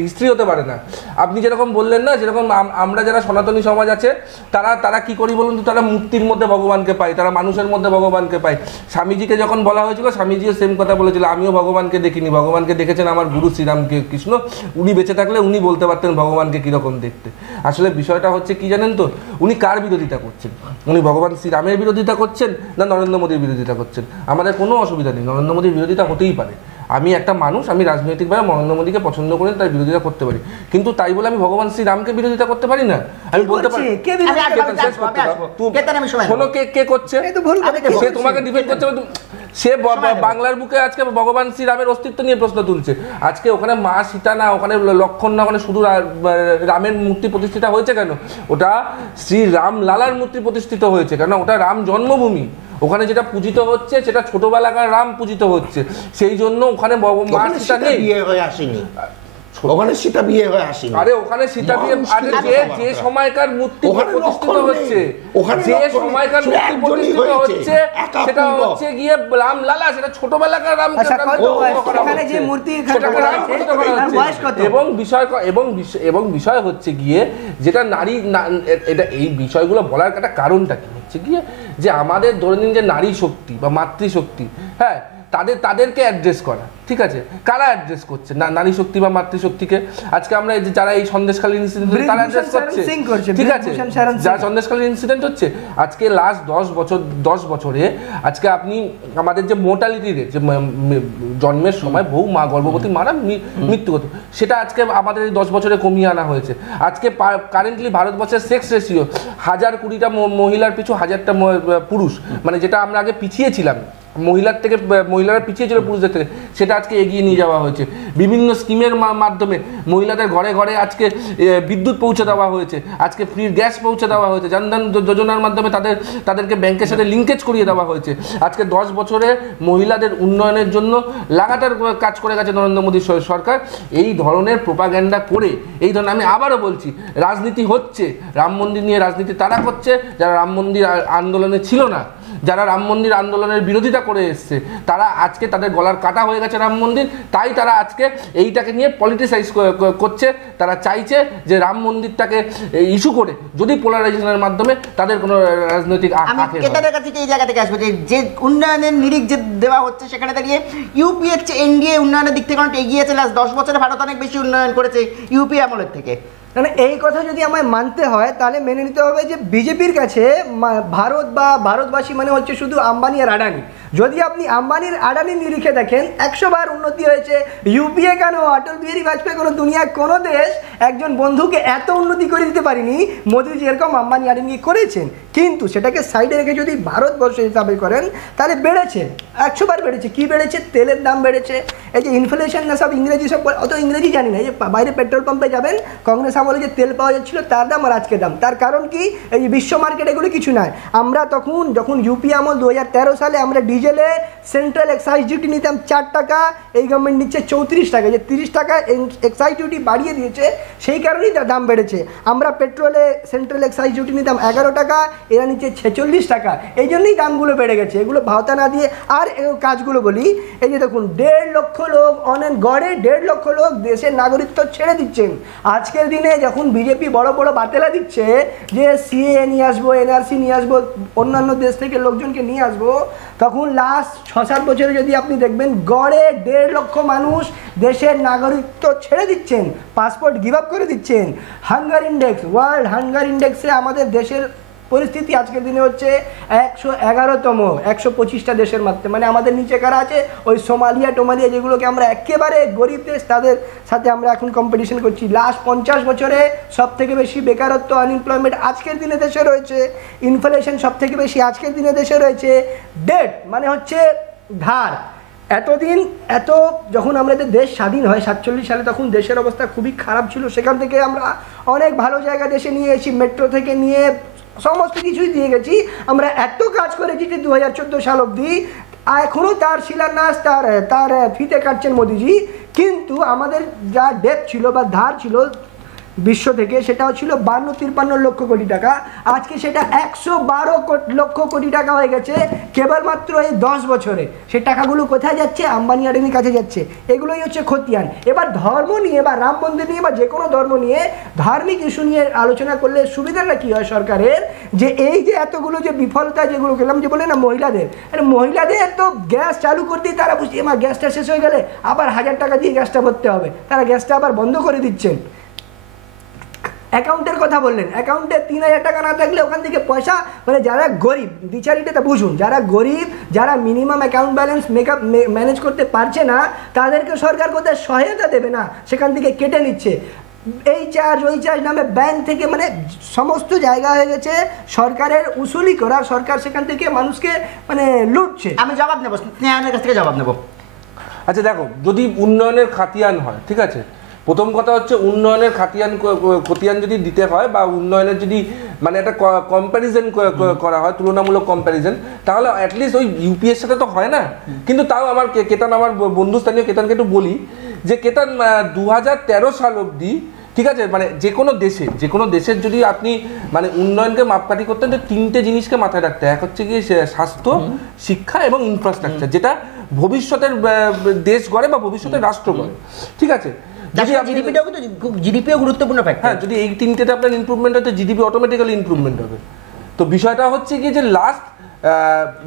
হিস্ট্রি হতে পারে না। আপনি যেরকম বললেন না, যেরকম আমরা যারা সনাতনী সমাজ আছে তারা কি করি বলুন তো, তারা মূর্তির মধ্যে ভগবানকে পাই, তারা মানুষের মধ্যে ভগবানকে পাই। স্বামীজিকে যখন বলা হয়েছিল, স্বামীজিও সেম কথা বলেছিল, আমিও ভগবানকে দেখিনি, ভগবানকে দেখেছেন আমার গুরু শ্রীরামকে কৃষ্ণ, উনি বেঁচে থাকলে উনি বলতে পারতেন ভগবানকে কিরকম দেখতে। আসলে বিষয়টা হচ্ছে কি জানেন তো, উনি কার বিরোধিতা করছেন? উনি ভগবান শ্রীরামের বিরোধিতা করছেন না নরেন্দ্র মোদীর বিরোধিতা করছেন? আমাদের কোনো অসুবিধা নেই, নরেন্দ্র মোদীর বিরোধিতা হতেই পারে। আমি একটা মানুষ, আমি রাজনৈতিকভাবে নরেন্দ্র মোদীকে পছন্দ করে তার বিরোধিতা করতে পারি, কিন্তু তাই বলে আমি ভগবান শ্রীরামকে বিরোধিতা করতে পারি না? আমি বলতে পারি শোনো কে করছে, সে তোমাকে ডিফেন্ড করছে, সে বাংলার বুকে আজকে ভগবান শ্রীরামের অস্তিত্ব নিয়ে প্রশ্ন তুলছে। আজকে ওখানে মা সীতা না, ওখানে লক্ষণ না, ওখানে শুধু রামের মূর্তি প্রতিষ্ঠিত হয়েছে কেন? ওটা শ্রী রাম লালার মূর্তি প্রতিষ্ঠিত হয়েছে কেন? ওটা রাম জন্মভূমি, ওখানে যেটা পূজিত হচ্ছে সেটা ছোটবেলাকার রাম পূজিত হচ্ছে, সেই জন্য ওখানে মা সীতা নেই, বিয়ে হয়ে আসেনি, ওখানে সীতা বিয়ে হয়ে আসেনি। আরে ওখানে সীতা বিয়ে, যে সময়কার মূর্তি প্রতিষ্ঠিত হচ্ছে, যে সময়কার মূর্তি প্রতিষ্ঠিত হচ্ছে সেটা হচ্ছে গিয়ে রাম লালা, সেটা ছোটবেলাকার রাম। এবং বিষয় হচ্ছে গিয়ে যেটা নারী, এটা এই বিষয়গুলো বলার একটা কারণটা কি হচ্ছে গিয়ে, যে আমাদের দৈনন্দিন যে নারী শক্তি বা মাতৃশক্তি, হ্যাঁ তাদেরকে অ্যাড্রেস করা, ঠিক আছে? কারা অ্যাড্রেস করছে না নারী শক্তি বা মাতৃশক্তিকে? আজকে আমরা এই যে যারা এই সন্দেশখালী ইনসিডেন্ট তারা অ্যাড্রেস করছে, ঠিক আছে? যারা সন্দেশখালী ইনসিডেন্ট হচ্ছে, আজকে লাস্ট 10 বছরে আজকে আপনি আমাদের যে মোর্টালিটি রেট, যে জন্মের সময় বহু মা গর্ভবতী মারা মৃত্যুগত, সেটা আজকে আমাদের এই 10 বছরে কমিয়ে আনা হয়েছে। আজকে কারেন্টলি ভারতবর্ষের সেক্স রেশিও 1020টা মহিলার পিছু 1000টা পুরুষ, মানে যেটা আমরা আগে পিছিয়ে ছিলাম, মহিলারা পিছিয়ে ছিল পুরুষদের থেকে, সেটা আজকে এগিয়ে নিয়ে যাওয়া হয়েছে। বিভিন্ন স্কিমের মাধ্যমে মহিলাদের ঘরে ঘরে আজকে বিদ্যুৎ পৌঁছে দেওয়া হয়েছে, আজকে ফ্রি গ্যাস পৌঁছে দেওয়া হয়েছে, জনধন যোজনার মাধ্যমে তাদেরকে ব্যাংকের সাথে লিঙ্কেজ করিয়ে দেওয়া হয়েছে। আজকে 10 বছরে মহিলাদের উন্নয়নের জন্য লাগাতার কাজ করে গেছে নরেন্দ্র মোদী সরকার। এই ধরনের প্রোপাগ্যান্ডা করে, এই ধরনের, আমি আবারও বলছি, রাজনীতি হচ্ছে, রাম মন্দির নিয়ে রাজনীতি তারা করছে যারা রাম মন্দির আন্দোলনে ছিল না, যারা রাম মন্দির আন্দোলনের বিরোধিতা করে এসছে, তারা আজকে তাদের গলার কাটা হয়ে গেছে রাম মন্দির, তাই তারা আজকে এইটাকে নিয়ে পলিটিসাইজ করছে। তারা চাইছে যে রাম মন্দিরটাকে ইস্যু করে যদি পোলারাইজেশনের মাধ্যমে তাদের কোনো রাজনৈতিক কেতাদের কাছে এই জায়গা থেকে আসবে যে উন্নয়নের নিরিখ যে দেওয়া হচ্ছে, সেখানে দাঁড়িয়ে ইউপি হচ্ছে এনডিএ উন্নয়নের দিক থেকে অনেক এগিয়ে আছে। লাস্ট 10 বছরে ভারত অনেক বেশি উন্নয়ন করেছে ইউপি আমলের থেকে। মানে এই কথা যদি আমায় মানতে হয় তাহলে মেনে নিতে হবে যে বিজেপির কাছে ভারত বা ভারতবাসী মানে হচ্ছে শুধু আম্বানি আর আডানি, যদি আপনি আম্বানির আদানির নিরিখে দেখেন 100 বার উন্নতি হয়েছে। ইউপিএ কেন, অটল বিহারী বাজপেয়ী কোনো দুনিয়ার কোনো দেশ একজন বন্ধুকে এত উন্নতি করে দিতে পারেনি মোদি যেরকম আম্বানি আদানি করেছেন। কিন্তু সেটাকে সাইডে রেখে যদি ভারতবর্ষ হিসাবে করেন তাহলে বেড়েছে, 100 বার বেড়েছে। কি বেড়েছে? তেলের দাম বেড়েছে। এই যে ইনফ্লেশন না, সব ইংরেজি, সব অত ইংরেজি জানি না। এই যে বাইরে পেট্রোল পাম্পে যাবেন, কংগ্রেস আমলে যে তেল পাওয়া যাচ্ছিল তার দাম আর আজকের দাম, তার কারণ কি? এই বিশ্ব মার্কেট এগুলো কিছু নয়। আমরা যখন ইউপি আমল 2013 সালে আমরা ডিজেলে সেন্ট্রাল এক্সাইজ ডিউটি নিতাম 4 টাকা, এই গভর্নমেন্ট নিচ্ছে 34 টাকা, যে 30 টাকা এক্সাইজ ডিউটি বাড়িয়ে দিয়েছে, সেই কারণেই দাম বেড়েছে। আমরা পেট্রোলে সেন্ট্রাল এক্সাইজ ডিউটি নিতাম 11 টাকা, এরা নিচ্ছে 46 টাকা, এই জন্যই দামগুলো বেড়ে গেছে। এগুলো ভাওতা না দিয়ে। আর কাজগুলো বলি, এই যে দেখুন 1.5 লক্ষ লোক গড়ে 1.5 লক্ষ লোক দেশের নাগরিকত্ব ছেড়ে দিচ্ছেন। আজকের দিনে যখন বিজেপি বড় বড় বাতেলা দিচ্ছে যে সিএ নিয়ে আসবো, এনআরসি নিয়ে আসবো, অন্যান্য দেশ থেকে লোকজনকে নিয়ে আসবো, তখন লাস্ট 6-7 বছরে যদি আপনি দেখবেন গড়ে 1.5 লক্ষ মানুষ দেশের নাগরিকত্ব ছেড়ে দিচ্ছেন, পাসপোর্ট গিভ আপ করে দিচ্ছেন। হাঙ্গার ইন্ডেক্স, ওয়ার্ল্ড হাঙ্গার ইন্ডেক্সে আমাদের দেশের পরিস্থিতি আজকের দিনে হচ্ছে 111তম 125টা দেশের মধ্যে। মানে আমাদের নিচে কারা আছে? ওই সোমালিয়া টোমালিয়া, যেগুলোকে আমরা একেবারে গরিব দেশ, তাদের সাথে আমরা এখন কম্পিটিশন করছি। লাস্ট 50 বছরে সব থেকে বেশি বেকারত্ব, আনএমপ্লয়মেন্ট আজকের দিনে দেশে রয়েছে। ইনফ্লেশন সব থেকে বেশি আজকের দিনে দেশে রয়েছে। ডেট মানে হচ্ছে ধার। যখন আমাদের দেশ স্বাধীন হয় 47 সালে, তখন দেশের অবস্থা খুবই খারাপ ছিল। সেখান থেকে আমরা অনেক ভালো জায়গা দেশে নিয়ে এসেছি, মেট্রো থেকে নিয়ে সমস্ত কিছুই দিয়ে গেছি। আমরা এত কাজ করেছি যে 2014 সাল অবধি এখনও তার শিলান্যাস, তার ফিতে কাটছেন মোদিজি। কিন্তু আমাদের যা ডেট ছিল বা ধার ছিল বিশ্ব থেকে, সেটাও ছিল 52-53 লক্ষ কোটি টাকা। আজকে সেটা 112 লক্ষ কোটি টাকা হয়ে গেছে কেবলমাত্র এই 10 বছরে। সে টাকাগুলো কোথায় যাচ্ছে? আম্বানি আদানির কাছে যাচ্ছে। এগুলোই হচ্ছে খতিয়ান। এবার ধর্ম নিয়ে বা রাম মন্দির নিয়ে বা যে কোনো ধর্ম নিয়ে, ধার্মিক ইস্যু নিয়ে আলোচনা করলে সুবিধাটা কী হয় সরকারের? যে এই যে এতগুলো যে বিফলতা যেগুলো গেলাম, যে বলে না মহিলাদের তো গ্যাস চালু করতেই তারা বুঝছে আমার গ্যাসটা শেষ হয়ে গেলে আবার 1000 টাকা দিয়ে গ্যাসটা ভরতে হবে, তারা গ্যাসটা আবার বন্ধ করে দিচ্ছেন। অ্যাকাউন্টের কথা বললেন, অ্যাকাউন্টে 3000 টাকা না থাকলে ওখান থেকে পয়সা, মানে যারা গরিব, বিচারিটা বুঝুন, যারা গরিব, যারা মিনিমাম অ্যাকাউন্ট ব্যালেন্স ম্যানেজ করতে পারছে না, তাদেরকে সরকার কোথায় সহায়তা দেবে না, সেখান থেকে কেটে নিচ্ছে। এই চার্জ ওই চার্জ নামে ব্যাংক থেকে, মানে সমস্ত জায়গা হয়ে গেছে সরকারের উসুলি করা। সরকার সেখান থেকে মানুষকে মানে লুটছে। আমি জবাব নেবো, স্নেহানের কাছ থেকে জবাব নেবো। আচ্ছা দেখো, যদি উন্নয়নের খাতিয়ান হয়, ঠিক আছে, প্রথম কথা হচ্ছে উন্নয়নের খতিয়ান যদি দিতে হয় বা উন্নয়নের যদি মানে একটা কম্প্যারিজন করা হয়, তুলনামূলক কম্প্যারিজন, তাহলে অ্যাটলিস্ট ওই ইউপিএর সাথে তো হয় না। কিন্তু তাও আমার কেতান, আমার বন্ধু স্থানীয় কেতানকে একটু বলি যে কেতান 2013 সাল অবধি, ঠিক আছে, মানে যে কোনো দেশের যদি আপনি মানে উন্নয়নকে মাপকাঠি করতেন, তো 3টে জিনিসকে মাথায় রাখতে হয়। এক হচ্ছে কি স্বাস্থ্য, শিক্ষা এবং ইনফ্রাস্ট্রাকচার, যেটা ভবিষ্যতের দেশ গড়ে বা ভবিষ্যতের রাষ্ট্র গড়ে, ঠিক আছে। জিডিপিও গুরুত্বপূর্ণ ফ্যাক্টর। হ্যাঁ, যদি এই 3টেতে আপনার ইমপ্রুভমেন্ট হয়, জিডিপি অটোমেটিক্যালি ইমপ্রুভমেন্ট হবে। তো বিষয়টা হচ্ছে কি যে লাস্ট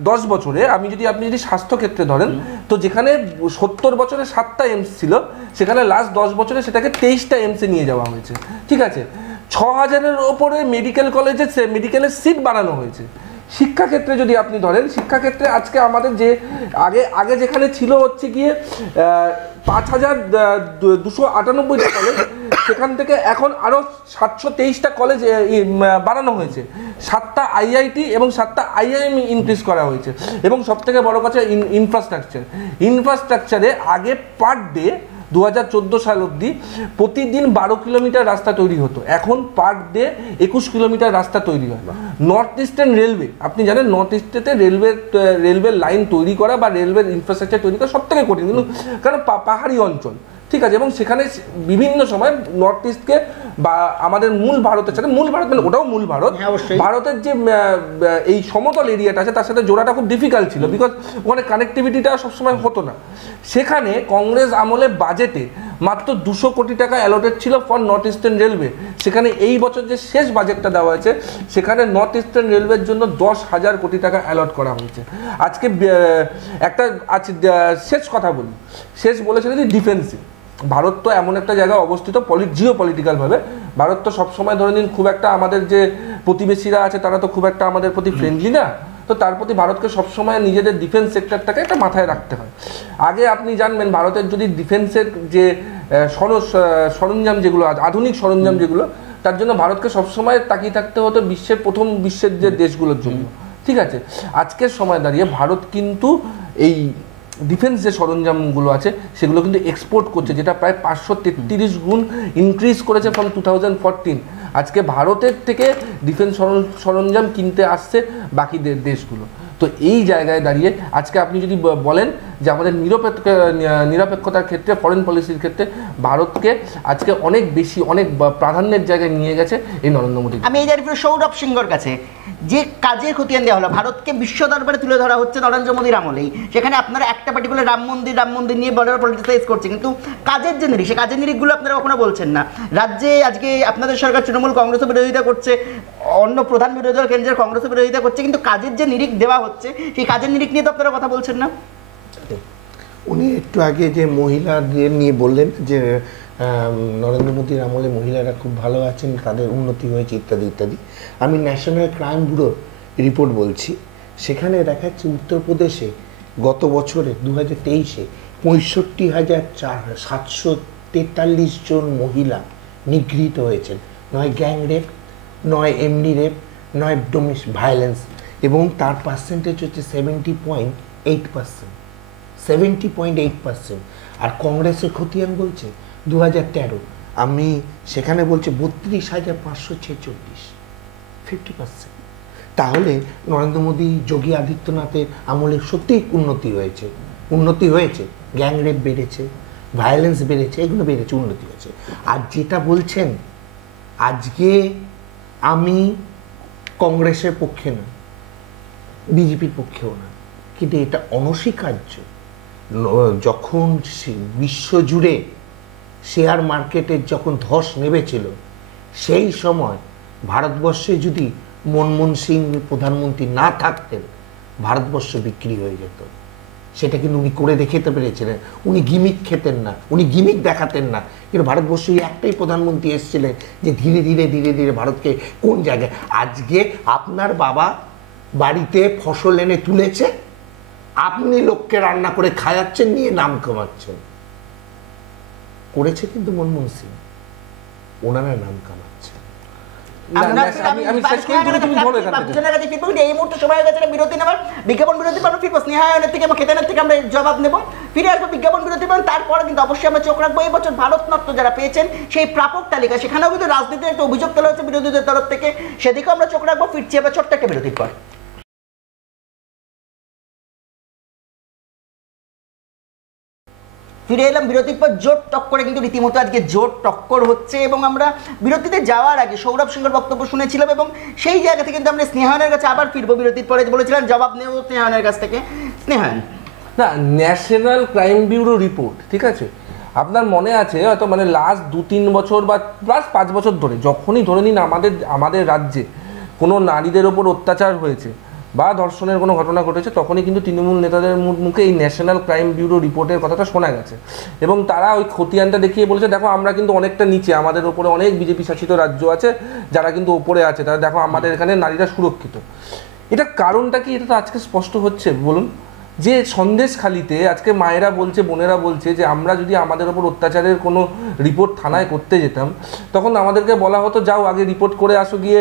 10 বছরে আপনি যদি স্বাস্থ্য ক্ষেত্রে ধরেন, তো যেখানে 70 বছরে 7টা এমস ছিল, সেখানে লাস্ট 10 বছরে সেটাকে 23টা এমসে নিয়ে যাওয়া হয়েছে, ঠিক আছে। 6000-এর ওপরে মেডিকেলের সিট বাড়ানো হয়েছে। শিক্ষাক্ষেত্রে যদি আপনি ধরেন, শিক্ষাক্ষেত্রে আজকে আমাদের যে আগে যেখানে ছিল হচ্ছে গিয়ে 5298টা কলেজ, সেখান থেকে এখন আরো 723টা কলেজ বাড়ানো হয়েছে। 7টা আইআইটি এবং 7টা আইআইএম ইনক্রিজ করা হয়েছে। এবং সব থেকে বড় কথা ইনফ্রাস্ট্রাকচারে আগে পার ডে 2014 সাল অবধি প্রতিদিন 12 কিলোমিটার রাস্তা তৈরি হতো, এখন পার ডে 21 কিলোমিটার রাস্তা তৈরি হয়। নর্থ ইস্টার্ন রেলওয়ে, আপনি জানেন নর্থ ইস্টেতে রেলওয়ে লাইন তৈরি করা বা রেলওয়ে ইনফ্রাস্ট্রাকচার তৈরি করা সব থেকে কঠিন, কিন্তু কারণ পাহাড়ি অঞ্চল, ঠিক আছে। এবং সেখানে বিভিন্ন সময় নর্থ ইস্টকে বা আমাদের মূল ভারতের সাথে, মূল ভারত মানে ওটাও মূল ভারত, ভারতের যে এই সমতল এরিয়াটা আছে তার সাথে জোড়াটা খুব ডিফিকাল্ট ছিল, বিকজ ওখানে কানেক্টিভিটিটা সবসময় হতো না। সেখানে কংগ্রেস আমলে বাজেটে মাত্র 200 কোটি টাকা অ্যালোটেড ছিল ফর নর্থ ইস্টার্ন রেলওয়ে। সেখানে এই বছর যে শেষ বাজেটটা দেওয়া হয়েছে, সেখানে নর্থ ইস্টার্ন রেলওয়ের জন্য 10,000 কোটি টাকা অ্যালট করা হয়েছে। আজকে একটা শেষ কথা বলি, শেষ বলেছে যদি ডিফেন্সে, ভারত তো এমন একটা জায়গায় অবস্থিত জিও পলিটিক্যাল ভাবে, ভারত তো সবসময় ধরে নিন খুব একটা আমাদের যে প্রতিবেশীরা আছে তারা তো খুব একটা আমাদের প্রতি ফ্রেন্ডলি না। তো তার প্রতি ভারতকে সবসময় নিজেদের ডিফেন্স সেক্টরটাকে একটা মাথায় রাখতে হয়। আগে আপনি জানবেন ভারতের যদি ডিফেন্সের যে সরঞ্জাম যেগুলো আধুনিক সরঞ্জাম যেগুলো, তার জন্য ভারতকে সবসময় তাকিয়ে থাকতে হতো বিশ্বের যে দেশগুলোর জন্য, ঠিক আছে। আজকের সময় দাঁড়িয়ে ভারত কিন্তু এই ডিফেন্স যে সরঞ্জামগুলো আছে সেগুলো কিন্তু এক্সপোর্ট করছে, যেটা প্রায় 533 গুণ ইনক্রিজ করেছে ফ্রম 2014। আজকে ভারতের থেকে ডিফেন্স সরঞ্জাম কিনতে আসছে বাকি দেশগুলো। তো এই জায়গায় দাঁড়িয়ে আজকে আপনি যদি বলেন যে আমাদের নিরপেক্ষতার ক্ষেত্রে, ফরেন পলিসির ক্ষেত্রে ভারতকে আজকে অনেক বেশি, অনেক প্রাধান্যের জায়গায় নিয়ে গেছে এই নরেন্দ্র মোদী। আমি এই জায়গায় সৌরভ সিংহর কাছে যে কাজের খতিয়ান দেওয়া হলো, ভারতকে বিশ্ব দরবারে তুলে ধরা হচ্ছে নরেন্দ্র মোদীর আমলেই, সেখানে আপনারা একটা পার্টিকুলার রাম মন্দির নিয়ে বড় পলিটিসাইজ করছে, কিন্তু কাজের যে নিরিখ, সেই কাজের নিরিখগুলো আপনারা কখনো বলছেন না। রাজ্যে আজকে আপনাদের সরকার তৃণমূল কংগ্রেসও বিরোধিতা করছে, অন্য প্রধান বিরোধী দল কেন্দ্রের কংগ্রেসও বিরোধিতা করছে, কিন্তু কাজের যে নিরিখ দেওয়া হচ্ছে সেই কাজের নিরিখ নিয়ে তো আপনারা কথা বলছেন না। উনি একটু আগে যে মহিলাদের নিয়ে বললেন যে নরেন্দ্র মোদীর আমলে মহিলারা খুব ভালো আছেন, তাদের উন্নতি হয়েছে ইত্যাদি ইত্যাদি। আমি ন্যাশনাল ক্রাইম ব্যুরোর রিপোর্ট বলছি, সেখানে দেখাচ্ছে উত্তরপ্রদেশে গত বছরে 2023-এ 65,743 জন মহিলা নিগৃহীত হয়েছেন, নয় গ্যাং রেপ, নয় এমনি রেপ, নয় ডোমেস্টিক ভায়োলেন্স, এবং তার পার্সেন্টেজ হচ্ছে 70.8%। 70.8%। আর কংগ্রেসের খতিয়ান বলছে 2013, আমি সেখানে বলছে 32,546, 50%। তাহলে নরেন্দ্র মোদী, যোগী আদিত্যনাথের আমলে সত্যিই উন্নতি হয়েছে। গ্যাং রেপ বেড়েছে, ভায়োলেন্স বেড়েছে, এগুলো বেড়েছে, উন্নতি হয়েছে। আর যেটা বলছেন, আজকে আমি কংগ্রেসের পক্ষে না, বিজেপির পক্ষেও না, কিন্তু এটা অনস্বীকার্য। যখন বিশ্বজুড়ে শেয়ার মার্কেটের যখন ধস নেমেছিল, সেই সময় ভারতবর্ষে যদি মনমোহন সিং প্রধানমন্ত্রী না থাকতেন, ভারতবর্ষ বিক্রি হয়ে যেত। সেটা কিন্তু উনি করে দেখাতে পেরেছিলেন। উনি গিমিক খেতেন না, উনি গিমিক দেখাতেন না, কিন্তু ভারতবর্ষে একটাই প্রধানমন্ত্রী এসেছিলেন যে ধীরে ধীরে ভারতকে কোন জায়গায়। আজকে আপনার বাবা বাড়িতে ফসল এনে তুলেছে, আপনি লোককে রান্না করে খাওয়াচ্ছেন, নিয়ে নাম কামাচ্ছেন। করেছে কিন্তু মনমোহন সিং, ওনারা নাম কামাচ্ছে। এই মুহূর্তে সময় হয়ে গেছে বিরতি নেবার, বিজ্ঞাপন বিরতি পাবো, ফিরবো স্নেহায়নের থেকে এবং খেতানের থেকে আমরা জবাব নেবো, ফিরে আসবো বিজ্ঞাপন বিরতি পাবেন। তারপরে কিন্তু অবশ্যই আমরা চোখ রাখবো এই বছর ভারতরত্ন যারা পেয়েছেন সেই প্রাপক তালিকা, সেখানেও কিন্তু রাজনীতির একটা অভিযোগ তোলা হচ্ছে বিরোধীদের তরফ থেকে, সেদিকেও আমরা চোখ রাখবো। ফিরছি আবার ছোট্ট একটা বিরতির পর। ফিরে এলাম বিরতির পর। জোট টক্করে কিন্তু রীতিমতো আজকে জোট টক্কর হচ্ছে, এবং আমরা বিরতিতে যাওয়ার আগে সৌরভ সিংহর বক্তব্য শুনেছিলাম, এবং সেই জায়গা থেকে কিন্তু আমরা স্নেহায়নের কাছে আবার ফিরবো বিরতির পরে। বলেছিলাম জবাব নেব স্নেহায়নের কাছ থেকে। স্নেহায়ন, না, ন্যাশনাল ক্রাইম ব্যুরো রিপোর্ট, ঠিক আছে, আপনার মনে আছে হয়তো, মানে লাস্ট 2-3 বছর বা প্লাস 5 বছর ধরে যখনই ধরে নিন আমাদের রাজ্যে কোনো নারীদের ওপর অত্যাচার হয়েছে বা ধর্ষণের কোনো ঘটনা ঘটেছে, তখনই কিন্তু তৃণমূল নেতাদের মুখে এই ন্যাশনাল ক্রাইম ব্যুরো রিপোর্টের কথাটা শোনা গেছে, এবং তারা ওই খতিয়ানটা দেখিয়ে বলেছে দেখো আমরা কিন্তু অনেকটা নিচে, আমাদের ওপরে অনেক বিজেপি শাসিত রাজ্য আছে যারা কিন্তু ওপরে আছে, তারা দেখো আমাদের এখানে নারীরা সুরক্ষিত। এটার কারণটা কি, এটা তো আজকে স্পষ্ট হচ্ছে। বলুন, যে সন্দেশখালিতে আজকে মায়েরা বলছে, বোনেরা বলছে যে আমরা যদি আমাদের ওপর অত্যাচারের কোনো রিপোর্ট থানায় করতে যেতাম, তখন আমাদেরকে বলা হতো যাও আগে রিপোর্ট করে আসো গিয়ে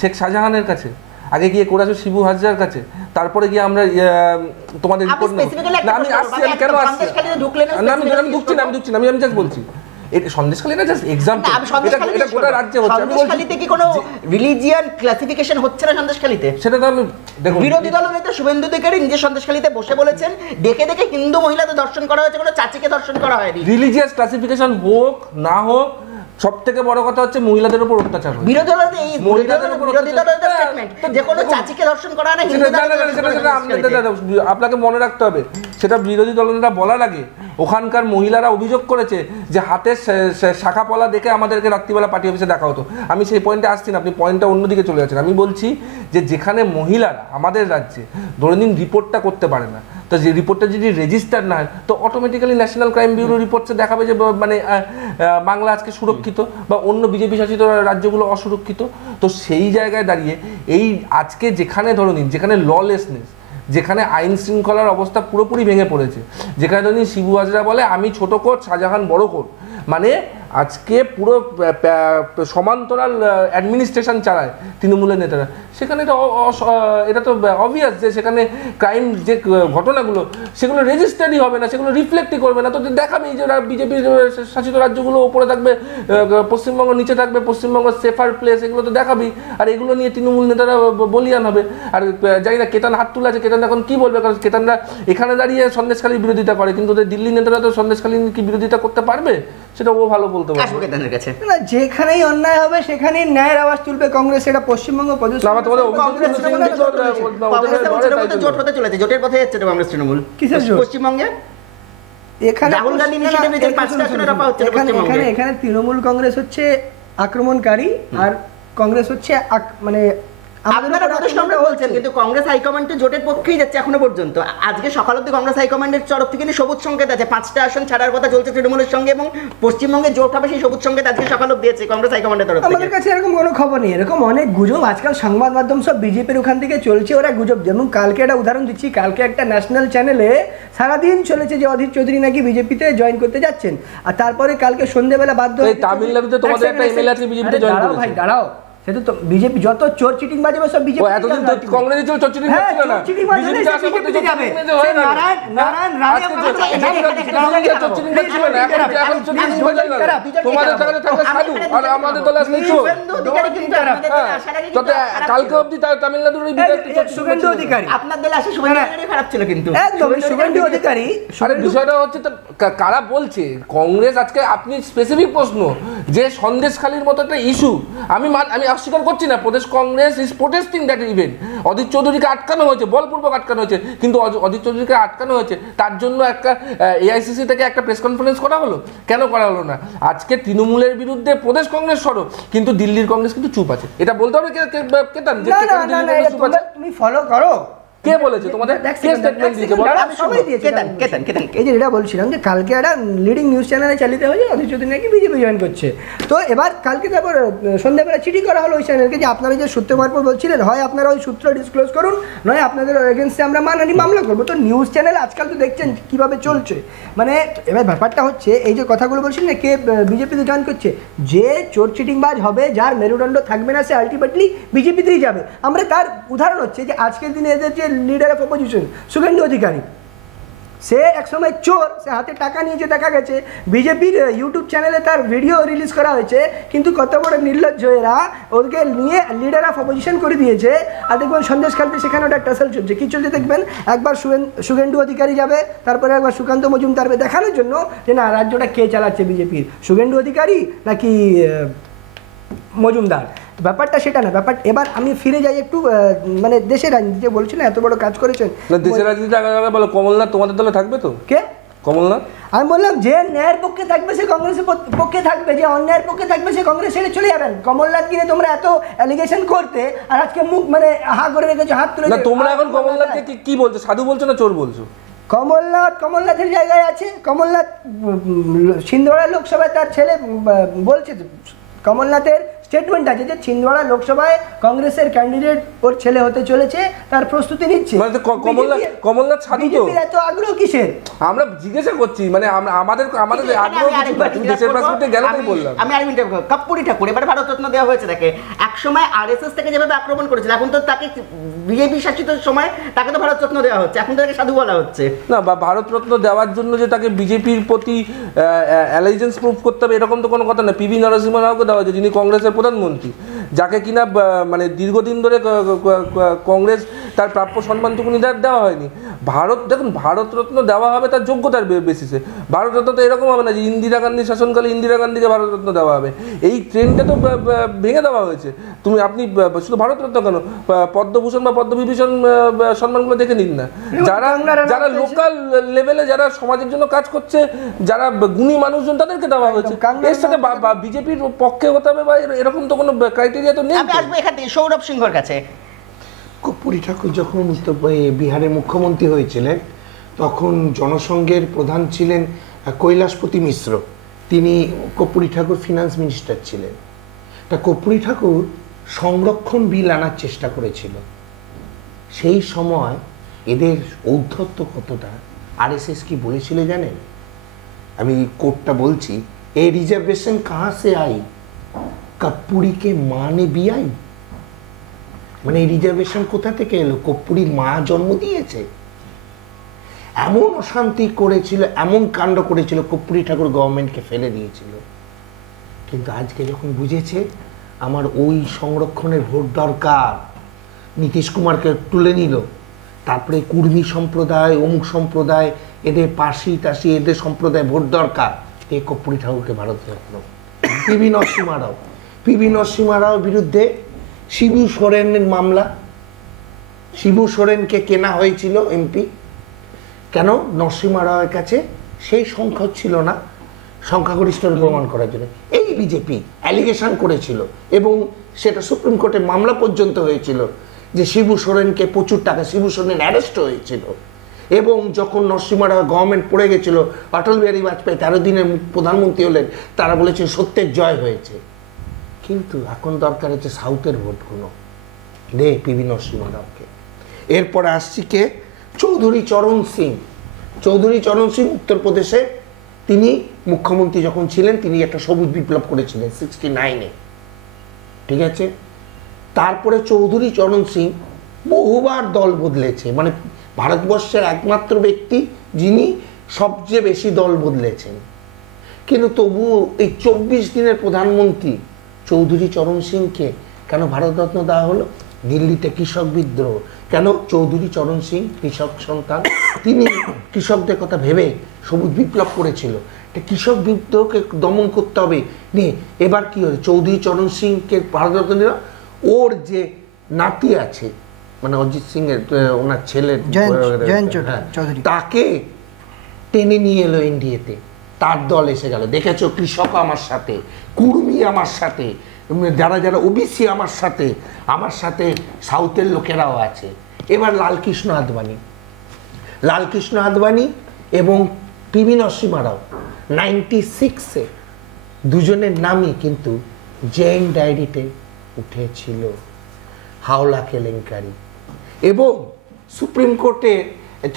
শেখ শাহজাহানের কাছে, আগে গিয়ে করে আসো শিবু হাজরার কাছে, তারপরে গিয়ে আমরা তোমাদের রিপোর্ট নেব। আমি আসছি, আমি কেন আসছি, আমি ঢুকছি না, আমি জাস্ট বলছি সন্দেশখালী না, জাস্ট এক্সাম্পল, এটা গোটা রাজ্যে হচ্ছে। আমি বলছি কি কোনো রিলিজিয়ান ক্লাসিফিকেশন হচ্ছে না সন্দেশখালীতে? সেটা তো আমি দেখুন, বিরোধী দলনেতা শুভেন্দু অধিকারী নিজে সন্দেশখালীতে বসে বলেছেন দেখে হিন্দু মহিলাদের ধর্ষণ করা হয়েছে, কোনো চাচিকে ধর্ষণ করা হয়নি। রিলিজিয়াস ক্লাসিফিকেশন হোক না হোক, সব থেকে বড় কথা হচ্ছে মহিলাদের উপর অত্যাচার হয়। বিরোধী দলের স্টেটমেন্ট যে কোনো চাচিকে ধর্ষণ করা না, আপনাকে মনে রাখতে হবে, সেটা বিরোধী দলনেতা বলার আগে ওখানকার মহিলারা অভিযোগ করেছে যে হাতের শাখা পলা দেখে আমাদেরকে রাত্রিবেলা পার্টি অফিসে দেখা হতো। আমি সেই পয়েন্টে আসছি না, আপনি পয়েন্টটা অন্যদিকে চলে যাচ্ছেন। আমি বলছি যে যেখানে মহিলারা আমাদের রাজ্যে ধরে নিন রিপোর্টটা করতে পারে না, তো যে রিপোর্টটা যদি রেজিস্টার না হয় তো অটোমেটিক্যালি ন্যাশনাল ক্রাইম ব্যুরো রিপোর্টে দেখাবে যে মানে বাংলা আজকে সুরক্ষিত বা অন্য বিজেপি শাসিত রাজ্যগুলো অসুরক্ষিত। তো সেই জায়গায় দাঁড়িয়ে এই আজকে যেখানে ধরুন যেখানে ললেসনেস, যেখানে আইন শৃঙ্খলার অবস্থা পুরোপুরি ভেঙে পড়েছে, যেখানে ধরুন শিবু হাজরা বলে আমি ছোট কোর্ট, শাহজাহান বড় কোর্ট, মানে আজকে পুরো সমান্তরাল অ্যাডমিনিস্ট্রেশন চালায় তৃণমূলের নেতারা, সেখানে এটা তো অবভিয়াস যে সেখানে ক্রাইম যে ঘটনাগুলো সেগুলো রেজিস্টারই হবে না, সেগুলো রিফ্লেক্টই করবে না। তো দেখাবেই যে বিজেপির শাসিত রাজ্যগুলো ওপরে থাকবে, পশ্চিমবঙ্গ নিচে থাকবে, পশ্চিমবঙ্গ সেফার প্লেস, এগুলো তো দেখাবেই। আর এগুলো নিয়ে তৃণমূল নেতারা বলিয়ান হবে। আর জানি না কেতান হাত তুলে আছে, কেতান এখন কি বলবে, কারণ কেতানরা এখানে দাঁড়িয়ে সন্দেশখালীর বিরোধিতা করে, কিন্তু ওদের দিল্লি নেতারা তো সন্দেশখালীর কি বিরোধিতা করতে পারবে সেটা ও ভালো বলতে পারবে। না, যেখানেই অন্যায় হবে সেখানেই ন্যায়ের আওয়াজ তুলবে কংগ্রেস। এটা পশ্চিমবঙ্গ প্রদেশ জোট হতে চলেছে, জোটের কথাই হচ্ছে কংগ্রেস তৃণমূল পশ্চিমবঙ্গে। এখানে তৃণমূল কংগ্রেস হচ্ছে আক্রমণকারী আর কংগ্রেস হচ্ছে মানে আপনারা বলছেন, কিন্তু কংগ্রেস হাইকমান্ড জোটের পক্ষেই যাচ্ছে এখনো পর্যন্ত। আজকে সকাল অব্দি কংগ্রেস হাইকমান্ডের তরফ থেকে সবুজ সংকেত আছে, 5টা আসন ছাড়ার কথা চলছে তৃণমূলের সঙ্গে, এবং পশ্চিমবঙ্গে জোট হবে সেই সবুজ সংকেত আজকে সকাল অব্দি দিয়েছে কংগ্রেস হাইকমান্ডের তরফ থেকে। আমাদের কাছে এরকম কোনো খবর নেই, এরকম অনেক গুজব আজকাল সংবাদ মাধ্যম সব বিজেপির ওখান থেকে চলছে, ওরা গুজব। যেমন কালকে একটা উদাহরণ দিচ্ছি, কালকে একটা ন্যাশনাল চ্যানেলে সারাদিন চলেছে যে অধীর চৌধুরী নাকি বিজেপিতে জয়েন করতে যাচ্ছেন, আর তারপরে কালকে সন্ধ্যেবেলা বাধ্য হয়ে তামিলনাড়ুতে তোমাদের একটা এমএলএ আছে বিজেপিতে জয়েন করেছে। ভাই দাঁড়াও, সেটা তো বিজেপি যত চোর চিটিং বাজে সব বিজেপি। এতদিন তো কংগ্রেসে চোর চিটিং করছিল না, বিজেপিতে আসা করতে যাবে নারায়ণ রানে চোর চিটিং করছিল না, এখন চোর চিটিং হয়ে গেল। তোমাদের কাছে থাকলে সাধু আর আমাদের দলে আসলে চোর। তবে কালকে অবধি তামিলনাড়ুর শুভেন্দু অধিকারী আপনার দলে আসে, শুভেন্দু অধিকারী খারাপ ছিল কিন্তু একদম শুভেন্দু অধিকারী। আরে বিষয়টা হচ্ছে তো কারা বলছে কংগ্রেস আজকে, আপনি স্পেসিফিক প্রশ্ন যে সন্দেশখালীর মতো একটা ইস্যু, আমি অস্বীকার করছি না, Pradesh Congress is protesting that event. Adhir চৌধুরীকে আটকানো হয়েছে, বলপূর্বক আটকানো হয়েছে, কিন্তু অধীর চৌধুরীকে আটকানো হয়েছে তার জন্য একটা এআইসিসি থেকে একটা প্রেস কনফারেন্স করা হলো, কেন করা হলো না? আজকে তৃণমূলের বিরুদ্ধে প্রদেশ কংগ্রেস সরব, কিন্তু দিল্লির কংগ্রেস কিন্তু চুপ আছে। এটা বলতে হবে কেতান যে চুপ আছে? তুমি ফলো করো, কে বলেছে তোমাদের? কে স্টেটমেন্ট দিয়েছে বলো? সবাই দিয়েছে। এই যে যেটা বলছিলাম যে কালকে একটা লিডিং নিউজ চ্যানেলে চালিত হয়েছে অধীর চৌধুরী নাকি বিজেপি জয়েন করছে। তো এবার কালকে তারপর সন্ধ্যাবেলা চিঠি করা হলো ওই চ্যানেলকে যে আপনারা যে সূত্র মারফত বলছিলেন, হয় আপনারা ওই সূত্র ডিসক্লোজ করুন, নয় আপনাদের এগেনস্টে আমরা মানহানি মামলা করবো। তো নিউজ চ্যানেল আজকাল তো দেখছেন কিভাবে চলছে, মানে এবার ব্যাপারটা হচ্ছে এই যে কথাগুলো বলছেন না কে বিজেপিতে জয়েন করছে, যে চোর চিটিংবাজ হবে, যার মেরুদণ্ড থাকবে না, সে আলটিমেটলি বিজেপিতেই যাবে। আমরা তার উদাহরণ হচ্ছে যে আজকের দিনে এদের যে leader of opposition Suvendu Adhikari, সে একসময় চোর, সে হাতে টাকা নিয়েছে দেখা গেছে, বিজেপির ইউটিউব চ্যানেলে তার ভিডিও রিলিজ করা হয়েছে, কিন্তু কত বড় নির্লজ্জ এরা ওকে নিয়ে লিডার অফ অপোজিশন করে দিয়েছে। আর দেখবেন সন্দেশখালীতে সেখানে ওটা টাসেল চলছে, কি চলছে দেখবেন, একবার শুভেন্দু অধিকারী যাবে, তারপরে একবার সুকান্ত মজুমদার দেখানোর জন্য যে না রাজ্যটা কে চালাচ্ছে বিজেপির, শুভেন্দু অধিকারী নাকি মজুমদার। ব্যাপারটা সেটা না, ব্যাপার এবার আমি ফিরে যাই একটু মানে দেশের রাজনীতি, যে বলছি না এত বড় কাজ করেছেন দেশের রাজনীতি। বলো কমলনাথ তোমাদের দলে থাকবে তো? কে কমলনাথ? আমি বললাম যে ন্যায়ের পক্ষে থাকবে সে কংগ্রেসের পক্ষে থাকবে, যে অন্যায়ের পক্ষে থাকবে সে কংগ্রেস ছেড়ে চলে যাবেন। কমলনাথ কিনে তোমরা এত অ্যালিগেশন করতে আর আজকে মুখ মানে হা করে রেখেছো, হাত তুলে। না তোমরা এখন কমলনাথকে কি বলছো, সাধু বলছো না চোর বলছো? কমলনাথের জায়গায় আছে। কমলনাথ ছিন্দওয়াড়া লোকসভায় তার ছেলে বলছে, কমলনাথের স্টেটমেন্ট আছে যে ছিন্দওয়াড়া লোকসভায় কংগ্রেসের ক্যান্ডিডেট ওর ছেলে হতে চলেছে, তার প্রস্তুতি নিচ্ছে। মানে কমলনাথ সাধু তো এত আগ্রহ কিসের? আমরা জিজ্ঞাসা করছি, মানে আমাদের আগ্রহ কিছু দেশের পার্সপেক্টিভে গেল তাই বললাম। আমি আরেকটা কাপ্পুরি ঠাকুর এবার ভারতরত্ন দেওয়া হয়েছে তাকে, একসময় আরএসএস থেকে যেভাবে আক্রমণ করেছিল, এখন তো তাকে বিজেপি শাসিত সময় তাকে তো ভারতরত্ন দেওয়া হচ্ছে, এখন তাকে সাধু বলা হচ্ছে না। বা ভারতরত্ন দেওয়ার জন্য যে তাকে বিজেপির প্রতি অ্যালাইজেন্স প্রুফ করতে হবে এরকম তো কোনো কথা না। পিভি নরসিংহ রাওকে দেওয়া হয়েছে, যিনি কংগ্রেসের প্রধানমন্ত্রী, যাকে কিনা মানে দীর্ঘদিন ধরে কংগ্রেস তার প্রাপ্য সম্মানটুকুনি দেওয়া হয়নি। দেখুন ভারতরত্ন দেওয়া হবে তার যোগ্যতার বেসিসে। ভারতরত্ন তো এরকম হবে না যে ইন্দিরা গান্ধী শাসনকালে ইন্দিরা গান্ধীকে ভারতরত্ন দেওয়া হবে, এই ট্রেন্ডটা তো ভেঙে দেওয়া হয়েছে। আপনি শুধু ভারতরত্ন কেন, পদ্মভূষণ বা পদ্মবিভূষণ সম্মানগুলো দেখে নিন না। যারা লোকাল লেভেলে যারা সমাজের জন্য কাজ করছে, যারা গুণী মানুষজন, তাদেরকে দেওয়া হয়েছে। এর সাথে বিজেপির পক্ষে হতে হবে বা এরকম তো কোনো ক্রাইটেরিয়া তো নেই। আমি আসবো এখান থেকে সৌরভ সিংহর কাছে। কর্পূরী ঠাকুর যখন বিহারের মুখ্যমন্ত্রী হয়েছিলেন তখন জনসংঘের প্রধান ছিলেন কৈলাসপতি মিশ্র, তিনি কর্পূরী ঠাকুর ফিনান্স মিনিস্টার ছিলেন। তা কর্পূরী ঠাকুর সংরক্ষণ বিল আনার চেষ্টা করেছিল। সেই সময় এদের ঔদ্ধত্য কতটা, আরএসএস কি বলেছিল জানেন? আমি কোটটা বলছি, এ রিজার্ভেশন কাহা সে আই, কর্পূরীকে মানে বিয়াই। মানে এই রিজার্ভেশন কোথা থেকে এলো? কর্পূরীর মা জন্ম দিয়েছে। এমন অশান্তি করেছিল, এমন কাণ্ড করেছিল, কর্পূরী ঠাকুর গভর্নমেন্টকে ফেলে দিয়েছিল। কিন্তু আজকে যখন বুঝেছে আমার ওই সংরক্ষণের ভোট দরকার, নীতিশ কুমারকে তুলে নিল, তারপরে কুর্মী সম্প্রদায়, অমুক সম্প্রদায়, এদের পাশি টাশি, এদের সম্প্রদায় ভোট দরকার, এই কর্পূরী ঠাকুরকে ভারতরত্ন। পিবি নরসিংহ রাওর বিরুদ্ধে শিবু সোরেনের মামলা। শিবু সোরেনকে কেনা হয়েছিল এমপি, কেন? নরসিংহ রাওয়ের কাছে সেই সংখ্যা ছিল না সংখ্যাগরিষ্ঠতা প্রমাণ করার জন্য। এই বিজেপি অ্যালিগেশন করেছিল এবং সেটা সুপ্রিম কোর্টে মামলা পর্যন্ত হয়েছিল যে শিবু সোরেনকে প্রচুর টাকা, শিবু সোরেন অ্যারেস্ট হয়েছিল। এবং যখন নরসিংহ রাও গভর্নমেন্ট পড়ে গেছিল, অটল বিহারী বাজপেয়ী 13 দিনের প্রধানমন্ত্রী হলেন, তারা বলেছে সত্যের জয় হয়েছে। কিন্তু এখন দরকার হচ্ছে সাউথের ভোটগুলো, দে পিবি নরসিংহ রাওকে। এরপরে আসছি কে? চৌধুরী চরণ সিং। চৌধুরী চরণ সিং উত্তরপ্রদেশে, তিনি মুখ্যমন্ত্রী যখন ছিলেন, তিনি একটা সবুজ বিপ্লব করেছিলেন 69-এ, ঠিক আছে? তারপরে চৌধুরী চরণ সিং বহুবার দল বদলেছে, মানে ভারতবর্ষের একমাত্র ব্যক্তি যিনি সবচেয়ে বেশি দল বদলেছেন। কিন্তু তবুও এই 24 দিনের প্রধানমন্ত্রী চৌধুরী চরণ সিংকে কেন ভারতরত্ন দেওয়া হলো? দিল্লিতে কৃষক বিদ্রোহ, কেন? চৌধুরী চরণ সিং কৃষক সন্তান, তিনি কৃষকদের কথা ভেবে সবুজ বিপ্লব করেছিল। কৃষক বিদ্রোহকে দমন করতে হবে। নিয়ে এবার কি হয়েছে? চৌধুরী চরণ সিংকে ভারতরত্ন দিল। ওর যে নাতি আছে, মানে অজিত সিং এর ওনার ছেলে, তাকে টেনে নিয়ে এলো এনডিএতে, তার দল এসে গেল। দেখেছো, কৃষক আমার সাথে, কুর্মী আমার সাথে, যারা যারা ওবিসি আমার সাথে সাউথের লোকেরাও আছে। এবার লালকৃষ্ণ আদবানি এবং পিবি নরসিংহ রাও 96-এ দুজনের নামই কিন্তু জেএন ডায়েরিতে উঠেছিল, হাওলা কেলেঙ্কারি। এবং সুপ্রিম কোর্টে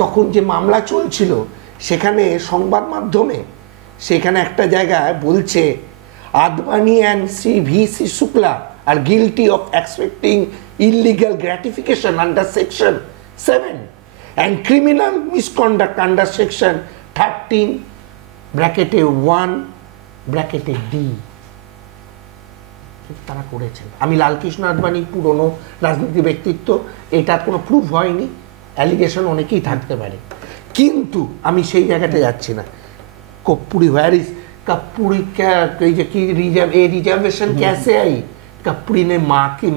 তখন যে মামলা চলছিল, সেখানে সংবাদ মাধ্যমে সেখানে একটা জায়গায় বলছে Advani and VC Shukla are guilty of expecting illegal gratification under section 7 and criminal misconduct under section 13 (1) (d). তারা করেছেন। আমি লালকৃষ্ণ আদবানি পুরনো রাজনীতি ব্যক্তিত্ব, এটা কোনো প্রুফ হয়নি, অ্যালিগেশন অনেকেই থাকতে পারে, কিন্তু আমি সেই জায়গাতে যাচ্ছি না। কর্পূরী হোয়ার ইজ कपूरी क्या रिजर्वेशन कैसे आई? कपूरी ने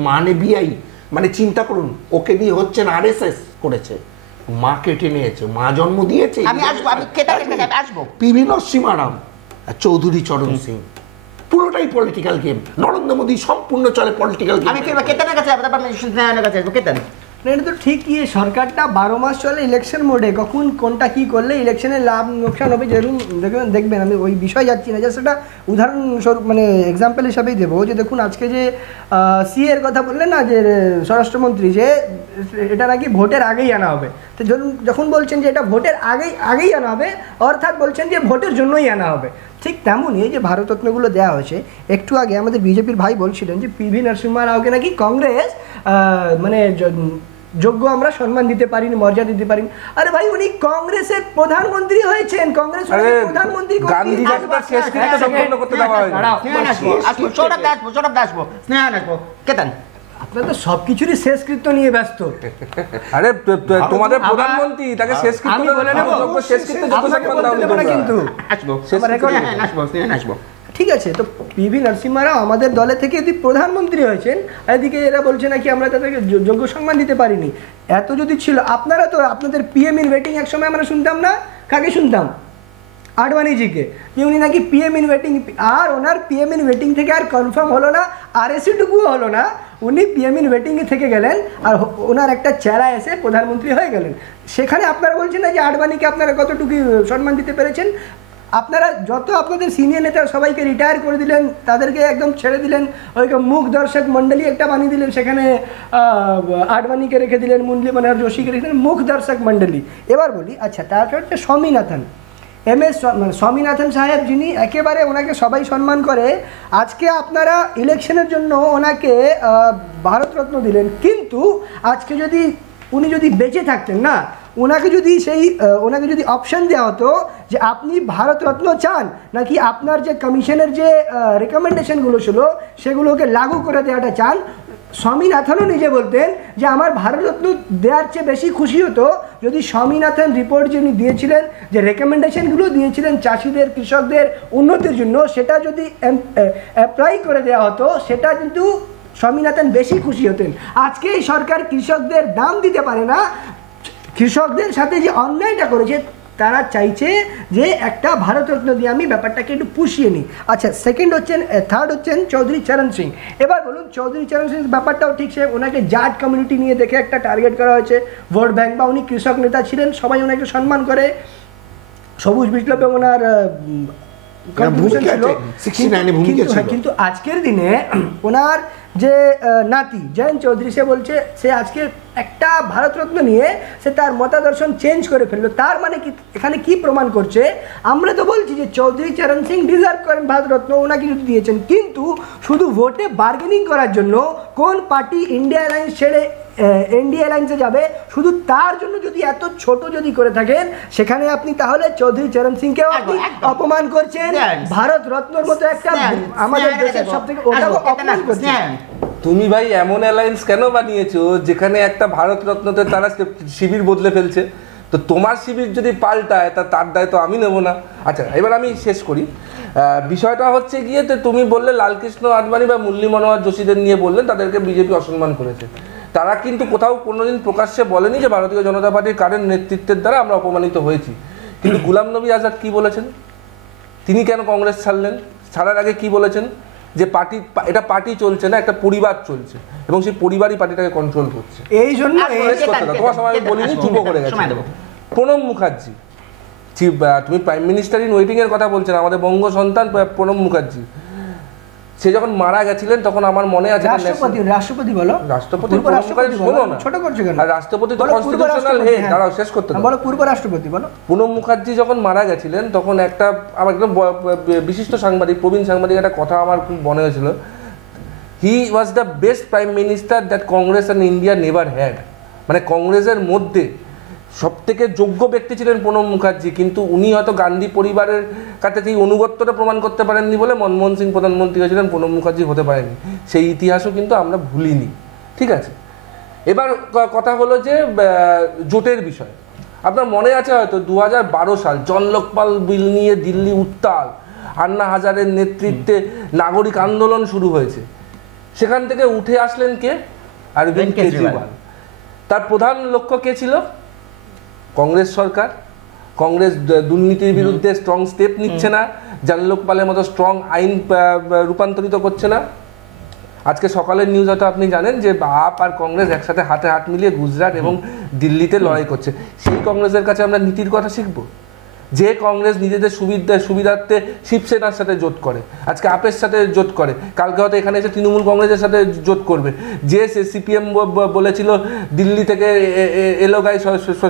माँ ने भी आई, মানে চিন্তা করুন, ওকে দিয়ে হচ্ছে না, আরএসএস করেছে, মা কেটে নিয়েছে, মা জন্ম দিয়েছে। আমি আসবো পিবি নরসিংহ রাও আর চৌধুরী চরণ সিং, পুরোটাই পলিটিক্যাল গেম। নরেন্দ্র মোদী সম্পূর্ণ চলে পলিটিক্যাল গেম। আমি কেতানের কাছে আসবো, কেতান না, এটা তো ঠিকই, সরকারটা 12 মাস চলে ইলেকশন মোডে, কখন কোনটা কি করলে ইলেকশনের লাভ লোকসান হবে যেরকম দেখবেন। আমি ওই বিষয় যাচ্ছি না, জাস্ট একটা উদাহরণস্বরূপ মানে এক্সাম্পল হিসাবেই দেবো যে দেখুন আজকে যে সিএ এর কথা বললেন না, যে স্বরাষ্ট্রমন্ত্রী, যে এটা নাকি ভোটের আগেই আনা হবে। তো যখন বলছেন যে এটা ভোটের আগেই আনা হবে, অর্থাৎ বলছেন যে ভোটের জন্যই আনা হবে। ঠিক তেমনই এই যে ভারতরত্নগুলো দেওয়া হয়েছে, একটু আগে আমাদের বিজেপির ভাই বলছিলেন যে পিভি নরসিংহ রাওকে নাকি কংগ্রেস মানে যোগ্য আমরা সম্মান দিতে পারিনি, মর্যাদা দিতে পারিনি। আরে ভাই, উনি কংগ্রেসের প্রধানমন্ত্রী হয়েছেন, কংগ্রেস প্রধানমন্ত্রী। আপনারা তো সবকিছুরই শেষকৃত্য নিয়ে ব্যস্ত। আরে তোমাদের প্রধানমন্ত্রী, তাকে শেষকৃত্য বলে নেব, শেষকৃত্য কিন্তু আসবো। ঠিক আছে, তো পিভি নরসিংহ রাও আমাদের দলে থেকে যদি প্রধানমন্ত্রী হয়েছেন, এদিকে এরা বলছে নাকি আমরা তাদেরকে যোগ্য সম্মান দিতে পারিনি। এত যদি ছিল, আপনারা তো আপনাদের পিএম ইন ওয়েটিং এক সময় আমরা শুনতাম না, কাকে শুনতাম? আডবাণীজিকে, যে উনি নাকি পিএম ইন ওয়েটিং, আর ওনার পিএম ইন ওয়েটিং থেকে আর কনফার্ম হলো না, আরএসি টুকুও হলো না, উনি পিএম ইন ওয়েটিংয়ে থেকে গেলেন আর ওনার একটা চেলা এসে প্রধানমন্ত্রী হয়ে গেলেন। সেখানে আপনারা বলছেন না যে আডবাণীকে আপনারা কতটুকু সম্মান দিতে পেরেছেন? আপনারা যত আপনাদের সিনিয়র নেতা সবাইকে রিটায়ার করে দিলেন, তাদেরকে একদম ছেড়ে দিলেন, ওই মুখ দর্শক মণ্ডলী একটা বানিয়ে দিলেন, সেখানে আডবাণীকে রেখে দিলেন, মুরলী মনোহর যোশীকে রেখে দিলেন, মুখ দর্শক মণ্ডলী। এবার বলি, আচ্ছা তারপর হচ্ছে স্বামীনাথন, স্বামীনাথন সাহেব, যিনি একেবারে ওনাকে সবাই সম্মান করে, আজকে আপনারা ইলেকশনের জন্য ওনাকে ভারতরত্ন দিলেন, কিন্তু আজকে যদি উনি যদি বেঁচে থাকতেন না, ওনাকে যদি অপশন দেওয়া হতো যে আপনি ভারতরত্ন চান নাকি আপনার যে কমিশনের যে রেকমেন্ডেশনগুলো ছিল সেগুলোকে লাগু করে দেওয়াটা চান, স্বামীনাথনও নিজে বলতেন যে আমার ভারতরত্ন দেওয়ার চেয়ে বেশি খুশি হতো যদি স্বামীনাথন রিপোর্ট যিনি দিয়েছিলেন, যে রেকমেন্ডেশনগুলো দিয়েছিলেন চাষিদের কৃষকদের উন্নতির জন্য, সেটা যদি অ্যাপ্লাই করে দেওয়া হতো, সেটা কিন্তু স্বামীনাথন বেশি খুশি হতেন। আজকে এই সরকার কৃষকদের দাম দিতে পারে না, কৃষকদের সাথে যে অন্যায়টা করেছে তারা চাইছে যে একটা ভারতরত্ন দিয়ে আমি ব্যাপারটাকে একটু পুষিয়ে নিই। আচ্ছা, থার্ড হচ্ছেন চৌধুরী চরণ সিং। এবার বলুন, চৌধুরী চরণ সিং ব্যাপারটাও ঠিক, সে ওনাকে জাট কমিউনিটি নিয়ে দেখে একটা টার্গেট করা হয়েছে, ভোট ব্যাংক, বা উনি কৃষক নেতা ছিলেন, সবাই ওনাকে সম্মান করে, সবুজ বিপ্লবে ওনার কিন্তু আজকের দিনে ওনার যে নাতি জয়ন্ত চৌধুরী, সে বলছে সে আজকে একটা ভারতরত্ন নিয়ে সে তার মতাদর্শন চেঞ্জ করে ফেললো। তার মানে কি, এখানে কি প্রমাণ করছে? আমরা তো বলছি যে চৌধুরী চরণ সিং ডিজার্ভ করেন ভারতরত্ন, ওনাকে যদি দিয়েছেন, কিন্তু শুধু ভোটে বার্গেনিং করার জন্য কোন পার্টি ইন্ডিয়া অ্যালায়েন্স ছেড়ে এনডিএ অ্যালায়েন্সে যাবে, শুধু তার জন্য যদি এত ছোট যদি করে থাকেন, সেখানে আপনি তাহলে চৌধুরী চরণ সিংকেও আপনি অপমান করছেন, ভারত রত্নর মতো একটা আমাদের দেশের সবথেকে ওটাও অপমান করছেন। তুমি ভাই এমন অ্যালায়েন্স কেন বানিয়েছো যেখানে একটা ভারত রত্নতে তারা শিবির বদলে ফেলছে? তো তোমার শিবির যদি পাল্টায় তার দায় তো আমি নেবো না। আচ্ছা, এবার আমি শেষ করি। বিষয়টা হচ্ছে গিয়ে, তো তুমি বললে লালকৃষ্ণ আদবানি বা মুরলী মনোহর যোশীদের নিয়ে বললেন তাদেরকে বিজেপি অসম্মান করেছে। তারা কিন্তু কোথাও কোনোদিন প্রকাশ্যে বলেনি যে ভারতীয় জনতা পার্টির কারেন্ট নেতৃত্বের দ্বারা আমরা অপমানিত হয়েছি। কিন্তু গুলাম নবী আজাদ কি বলেছেন? তিনি কেন কংগ্রেস ছাড়লেন? ছাড়ার আগে কি বলেছেন? যে এটা পার্টি চলছে না, একটা পরিবার চলছে, এবং সেই পরিবারই পার্টিটাকে কন্ট্রোল করছে। এই জন্য তোমার সময় বলিনি, চুপ করে গেছে। প্রণব মুখার্জি, তুমি প্রাইম মিনিস্টার ইন ওয়েটিং এর কথা বলছেন, আমাদের বঙ্গ সন্তান প্রণব মুখার্জি, সে যখন মারা গেছিলেন তখন আমার মনে আছে রাষ্ট্রপতি বলো, রাষ্ট্রপতি রাষ্ট্রপতি তো কনস্টিটিউশনাল হেড। দাঁড়াও, শেষ করতে বলো, পূর্ব রাষ্ট্রপতি বলো। প্রণব মুখার্জি যখন মারা গেছিলেন তখন আমার একদম বিশিষ্ট সাংবাদিক, প্রবীণ সাংবাদিক, একটা কথা আমার খুব মনে হয়েছিল, he was the best prime minister that Congress and India never had. মানে কংগ্রেসের মধ্যে সব থেকে যোগ্য ব্যক্তি ছিলেন প্রণব মুখার্জি, কিন্তু উনি হয়তো গান্ধী পরিবারের কাছে সেই অনুগত্যটা প্রমাণ করতে পারেননি বলে মনমোহন সিং প্রধানমন্ত্রী হয়েছিলেন, প্রণব মুখার্জি হতে পারেননি। সেই ইতিহাসও কিন্তু আমরা ভুলিনি। ঠিক আছে, এবার কথা হলো যে জোটের বিষয়। আপনার মনে আছে হয়তো 2012 সাল জন লোকপাল বিল নিয়ে দিল্লি উত্তাল, আন্না হাজারের নেতৃত্বে নাগরিক আন্দোলন শুরু হয়েছে। সেখান থেকে উঠে আসলেন কে? অরবিন্দ কেজরিওয়াল। তার প্রধান লক্ষ্য কে ছিল? কংগ্রেস সরকার। কংগ্রেস দুর্নীতির বিরুদ্ধে স্ট্রং স্টেপ নিচ্ছে না, জানলোকপালের মতো স্ট্রং আইন রূপান্তরিত করছে না। আজকে সকালের নিউজ হয়তো আপনি জানেন যে আপ আর কংগ্রেস একসাথে হাতে হাত মিলিয়ে গুজরাট এবং দিল্লিতে লড়াই করছে। সেই কংগ্রেসের কাছে আমরা নীতির কথা শিখবো? যে কংগ্রেস নিজেদের সুবিধার্থে শিবসেনার সাথে জোট করে, আজকে আপের সাথে জোট করে, কালকে হয়তো এখানে এসে তৃণমূল কংগ্রেসের সাথে জোট করবে। যে সিপিএম বলেছিল দিল্লি থেকে এলোগাই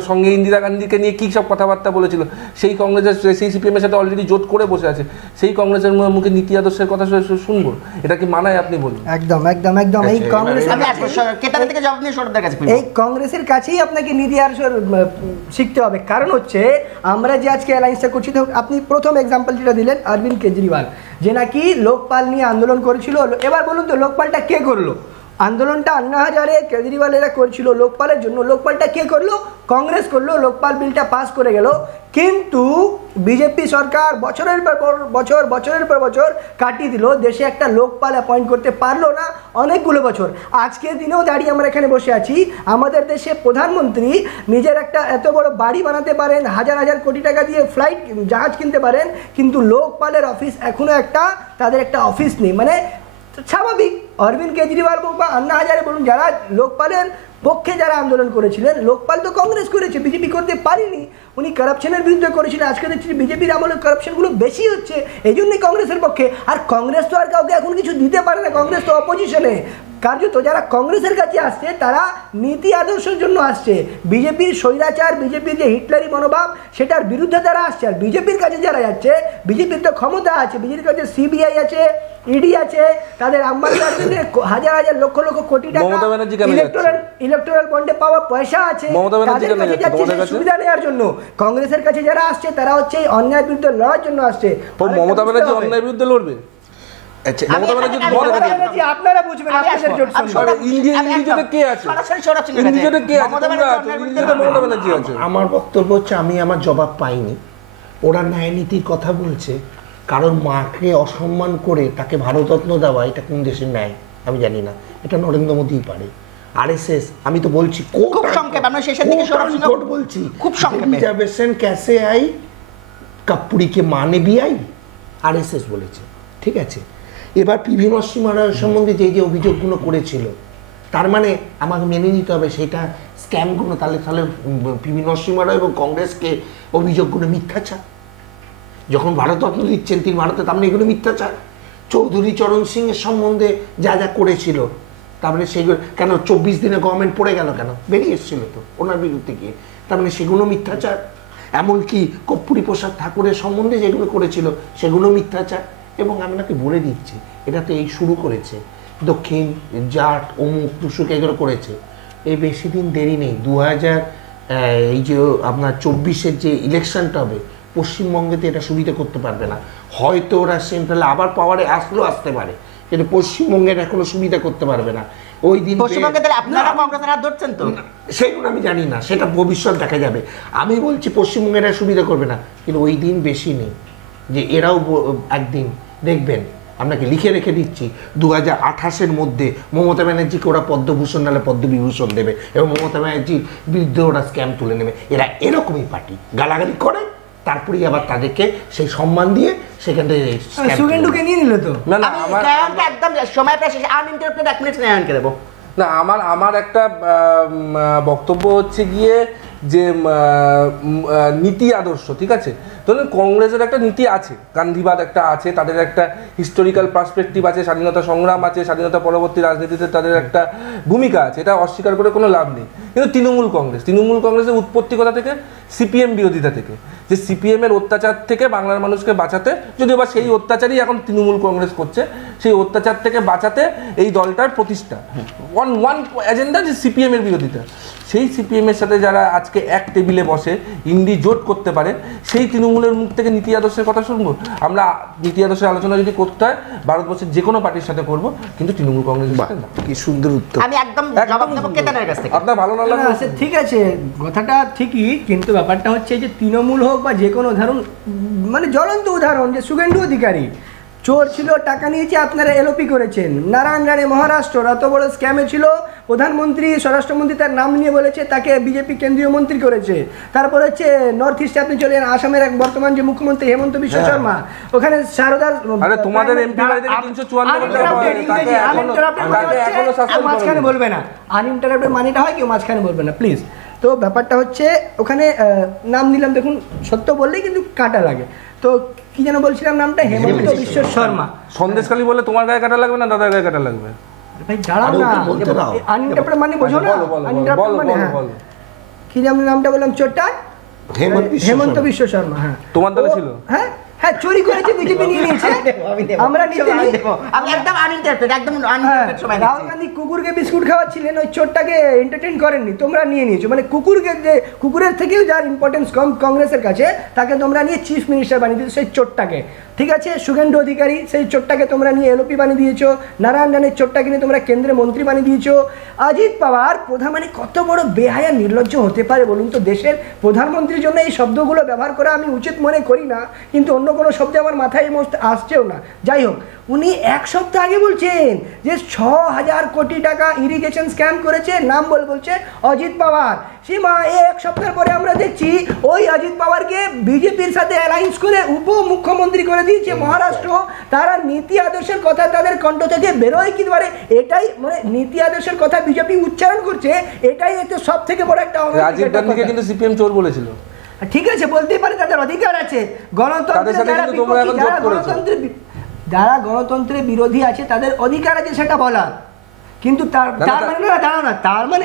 সঙ্গে ইন্দিরা গান্ধীকে নিয়ে কী সব কথাবার্তা বলেছিল, সেই কংগ্রেসের সেই সিপিএমের সাথে অলরেডি জোট করে বসে আছে। সেই কংগ্রেসের মুখে নীতি আদর্শের কথা শুনবো? এটা কি মানায়? আপনি বলুন। একদম একদম একদম। এই কংগ্রেসের কাছেই আপনাকে নীতি আদর্শ শিখতে হবে। কারণ হচ্ছে আমরা যে আজকে অ্যালায়েন্সটা করছি, তো আপনি প্রথম এক্সাম্পল যেটা দিলেন অরবিন্দ কেজরিওয়াল, যে নাকি লোকপাল নিয়ে আন্দোলন করেছিল। এবার বলুন তো, লোকপালটা কে করলো? আন্দোলনটা আন্না হাজারে কেজরিওয়ালেরা করছিল লোকপালের জন্য, লোকপালটা কে করলো? কংগ্রেস করলো। লোকপাল বিলটা পাস করে গেল, কিন্তু বিজেপি সরকার বছরের পর বছর কাটিয়ে দিল, দেশে একটা লোকপাল অ্যাপয়েন্ট করতে পারলো না অনেকগুলো বছর। আজকের দিনেও দাঁড়িয়ে আমরা এখানে বসে আছি, আমাদের দেশে প্রধানমন্ত্রী নিজের একটা এত বড় বাড়ি বানাতে পারেন, হাজার হাজার কোটি টাকা দিয়ে জাহাজ কিনতে পারেন, কিন্তু লোকপালের অফিস এখনো তাদের একটা অফিস নেই। মানে স্বাভাবিক। অরবিন্দ কেজরিওয়াল বা আন্না হাজারে বলুন, যারা লোকপালের পক্ষে যারা আন্দোলন করেছিলেন, লোকপাল তো কংগ্রেস করেছে, বিজেপি করতে পারেনি। উনি করাপশনের বিরুদ্ধে করেছিলেন। আজকে দেখছি বিজেপির আমলে করাপশনগুলো বেশি হচ্ছে, এই জন্যই কংগ্রেসের পক্ষে। আর কংগ্রেস তো আর কাউকে এখন কিছু দিতে পারে না, কংগ্রেস তো অপোজিশনে। কার্যত যারা কংগ্রেসের কাছে আসছে তারা নীতি আদর্শের জন্য আসছে। বিজেপির স্বৈরাচার, বিজেপির যে হিটলারি মনোভাব, সেটার বিরুদ্ধে তারা আসছে। আর বিজেপির কাছে যারা যাচ্ছে, বিজেপির তো ক্ষমতা আছে, বিজেপির কাছে সিবিআই আছে, ইডি আছে, তাদের হাজার হাজার লক্ষ লক্ষ কোটি টাকা ইলেকট্রাল বন্ডে পাওয়া পয়সা আছে, তাদের কাছে যাচ্ছে সুবিধা নেওয়ার জন্য। কংগ্রেসের কাছে যারা আসছে তারা হচ্ছে এই অন্যায়ের বিরুদ্ধে লড়ার জন্য আসছে। মমতা ব্যানার্জি অন্যায়ের বিরুদ্ধে লড়বে? আপনারা বুঝবেন, আমার বক্তব্য হচ্ছে, আমি আমার জবাব পাইনি। ওরা ন্যায় নীতির কথা বলছে, কারণ মাকে অসম্মান করে তাকে ভারতরত্ন দেওয়া, এটা কোন দেশের ন্যায় আমি জানি না। এটা নরেন্দ্র মোদী পারে। আরএসএস, আমি তো বলছি খুব সংক্ষেপে, আমরা শেষের দিকে বলছি খুব সংক্ষেপে, রিজার্ভেশন कैसे आई, কাপুরি কে মানে भी आई, আরএসএস বলেছে। ঠিক আছে, এবার পিভি নরসিংহ রায়ের সম্বন্ধে যে যে অভিযোগগুলো করেছিল, তার মানে আমাকে মেনে নিতে হবে সেটা স্ক্যামগুলো। তাহলে তাহলে পিভি নরসিংহ রায় এবং কংগ্রেসকে অভিযোগগুলো মিথ্যাচার। যখন ভারতরত্ন দিচ্ছেন তিনি ভারতে, তার মানে এগুলো মিথ্যাচার। চৌধুরী চরণ সিং এর সম্বন্ধে যা যা করেছিল, তারপরে সেগুলো কেন 24 দিনে গভর্নমেন্ট পড়ে গেল, কেন বেরিয়ে এসেছিল তো ওনার বিরুদ্ধে গিয়ে, তার মানে সেগুলো মিথ্যাচার। এমনকি কর্পূরী প্রসাদ ঠাকুরের সম্বন্ধে যেগুলো করেছিল সেগুলো মিথ্যাচার। এবং আপনাকে বলে দিচ্ছি, এটা তো এই শুরু করেছে দক্ষিণ জাট অমুক তুসুক এগুলো করেছে, এই বেশি দিন দেরি নেই। 2000 এই যে আপনার 24-এর যে ইলেকশনটা হবে, পশ্চিমবঙ্গেতে এটা সুবিধা করতে পারবে না। হয়তো ওরা সেন্ট্রালে আবার পাওয়ারে আসতে পারে, কিন্তু পশ্চিমবঙ্গের এখনো সুবিধা করতে পারবে না। ওই দিন পশ্চিমবঙ্গে আপনারা কংগ্রেসের হাত ধরছেন তো, সেগুলো আমি জানি না, সেটা ভবিষ্যৎ দেখা যাবে। আমি বলছি পশ্চিমবঙ্গের সুবিধা করবে না, কিন্তু ওই দিন বেশি নেই যে এরাও একদিন দেখবেন। আপনাকে লিখে রেখে দিচ্ছি, 2028-এর মধ্যে মমতা ব্যানার্জিকে ওরা পদ্মভূষণ নাহলে পদ্মবিভূষণ দেবে, এবং মমতা ব্যানার্জির বিরুদ্ধে ওরা স্ক্যাম তুলে নেবে। এরা এরকমই পার্টি, গালাগালি করে, তারপরেই আবার তাদেরকে সেই সম্মান দিয়ে সেখান থেকে সুগেন্ডুকে নিয়ে নিল তো। একদম সময় প্রায় শেষ, আনইন্টারাপ্টেড 1 মিনিট নেওয়ানকে দেবো না। আমার একটা বক্তব্য হচ্ছে গিয়ে যে নীতি আদর্শ, ঠিক আছে, ধরুন কংগ্রেসের একটা নীতি আছে, গান্ধীবাদ একটা আছে, তাদের একটা হিস্টোরিক্যাল পার্সপেক্টিভ আছে, স্বাধীনতা সংগ্রাম আছে, স্বাধীনতা পরবর্তী রাজনীতিতে তাদের একটা ভূমিকা আছে, এটা অস্বীকার করে কোনো লাভ নেই। কিন্তু তৃণমূল কংগ্রেসের উৎপত্তি কথা থেকে, সিপিএম বিরোধিতা থেকে, যে সিপিএমের অত্যাচার থেকে বাংলার মানুষকে বাঁচাতে, যদিও বা সেই অত্যাচারই এখন তৃণমূল কংগ্রেস করছে, সেই অত্যাচার থেকে বাঁচাতে এই দলটার প্রতিষ্ঠা, ওয়ান এজেন্ডা যে সিপিএমের বিরোধিতা। সেই সিপিএমের সাথে যারা আজকে এক টেবিলে বসে ইন্ডি জোট করতে পারে, সেই তৃণমূলের মুখ থেকে নীতি আদর্শের কথা শুনবো? আমরা নীতি আদর্শের আলোচনা যদি করতে হয় ভারতবর্ষের যে কোনো পার্টির সাথে করবো, কিন্তু তৃণমূল কংগ্রেসের সাথে না। কি সুন্দর উত্তর। আমি একদম জবাব দেব কেতনের কাছ থেকে। আপনার ভালো না লাগলে ঠিক আছে, কথাটা ঠিকই, কিন্তু ব্যাপারটা হচ্ছে যে তৃণমূল হোক বা যে কোনো উদাহরণ, মানে জ্বলন্ত উদাহরণ যে শুভেন্দু অধিকারী চোর ছিল, টাকা নিয়েছে, আপনারা এলওপি করেছেন। নারায়ণ রানে মহারাষ্ট্র এত বড় স্ক্যামে ছিল, প্রধানমন্ত্রী স্বরাষ্ট্রমন্ত্রী তার নাম নিয়ে বলেছে, তাকে বিজেপি কেন্দ্রীয় মন্ত্রী করেছে। তারপর হচ্ছে নর্থ ইস্টে আপনি চলে যান, আসামের এক বর্তমান যে মুখ্যমন্ত্রী হেমন্ত বিশ্ব শর্মা, ওখানে শারদার তোমাদের এমপি মাঝখানে বলবে না, আনইন্টারাপ্টেড মানেটা হয় কেউ মাঝখানে বলবে না প্লিজ। তো ব্যাপারটা হচ্ছে ওখানে নাম নিলাম, দেখুন সত্য বললেই কিন্তু কাটা লাগে। তো কি যেন বলছিলাম নামটা, হেমন্ত বিশ্ব শর্মা। সন্দেশখালী বলে তোমার গায়ে কাটা লাগবে না দাদার গায়ে কাটা লাগবে? ভাই দাঁড়াও না, আনইন্টারাপ্টেড মানে বোঝো না, আনইন্টারাপ্টেড মানে কি যেন নামটা বললাম, চোরটা হেমন্ত বিশ্ব শর্মা। হ্যাঁ তোমার দলে ছিল? হ্যাঁ হ্যাঁ, চুরি করেছে, বিজেপি নিয়ে নিয়েছে, আমরা নিতে নিই। আমি একদম আনইন্টারাপ্টেড, একদম আনইন্টারাপ্টেড সময় দিচ্ছি। রাহুল গান্ধী কুকুরকে বিস্কুট খাওয়াচ্ছিলেন, ওই চোরটাকে এন্টারটেইন করেননি, তোমরা নিয়ে নিয়েছো। মানে কুকুরকে, যে কুকুরের থেকেও যার ইম্পর্টেন্স কম কংগ্রেসের কাছে, তাকে তোমরা নিয়ে চিফ মিনিস্টার বানিয়ে দিয়েছো, সেই চোরটাকে। ঠিক আছে, শুভেন্দু অধিকারী সেই চোরটাকে তোমরা নিয়ে এলওপি বানিয়ে দিয়েছো। নারায়ণ রানের চোরটাকে নিয়ে তোমরা কেন্দ্রের মন্ত্রী বানিয়ে দিয়েছো। অজিত পাওয়ার প্রধান, মানে কত বড় বেহায়া নির্লজ্জ হতে পারে বলুন তো? দেশের প্রধানমন্ত্রীর জন্য এই শব্দগুলো ব্যবহার করা আমি উচিত মনে করি না, কিন্তু অন্য কোনো শব্দ আমার মাথায় আসছেও না। যাই হোক, উনি এক সপ্তাহ আগে বলছেন যে 6000 কোটি টাকা ইরিগেশন স্ক্যাম করেছে, নাম বলছে অজিত পাওয়ার। এক সপ্তাহ পরে আমরা দেখছি ওই অজিত পাওয়ারকে বিজেপির সাথে অ্যালায়েন্স করে উপমুখ্যমন্ত্রী করে দিয়েছে মহারাষ্ট্র। তারা নীতি আদর্শের কথা তাদের কণ্ঠ থেকে বেরোয় কি পারে, এটাই মানে নীতি আদর্শের কথা বিজেপি উচ্চারণ করছে, এটাই একটা সব থেকে বড় একটা রাজীব গান্ধীকে কিন্তু সিপিএম চোর বলেছিল। ঠিক আছে, বলতেই পারে, তাদের অধিকার আছে। যারা গণতন্ত্রের বিরোধী আছে তাদের অধিকার আছে সেটা বলার, কিন্তু তার মানে না, দাঁড়াও না, তার মানে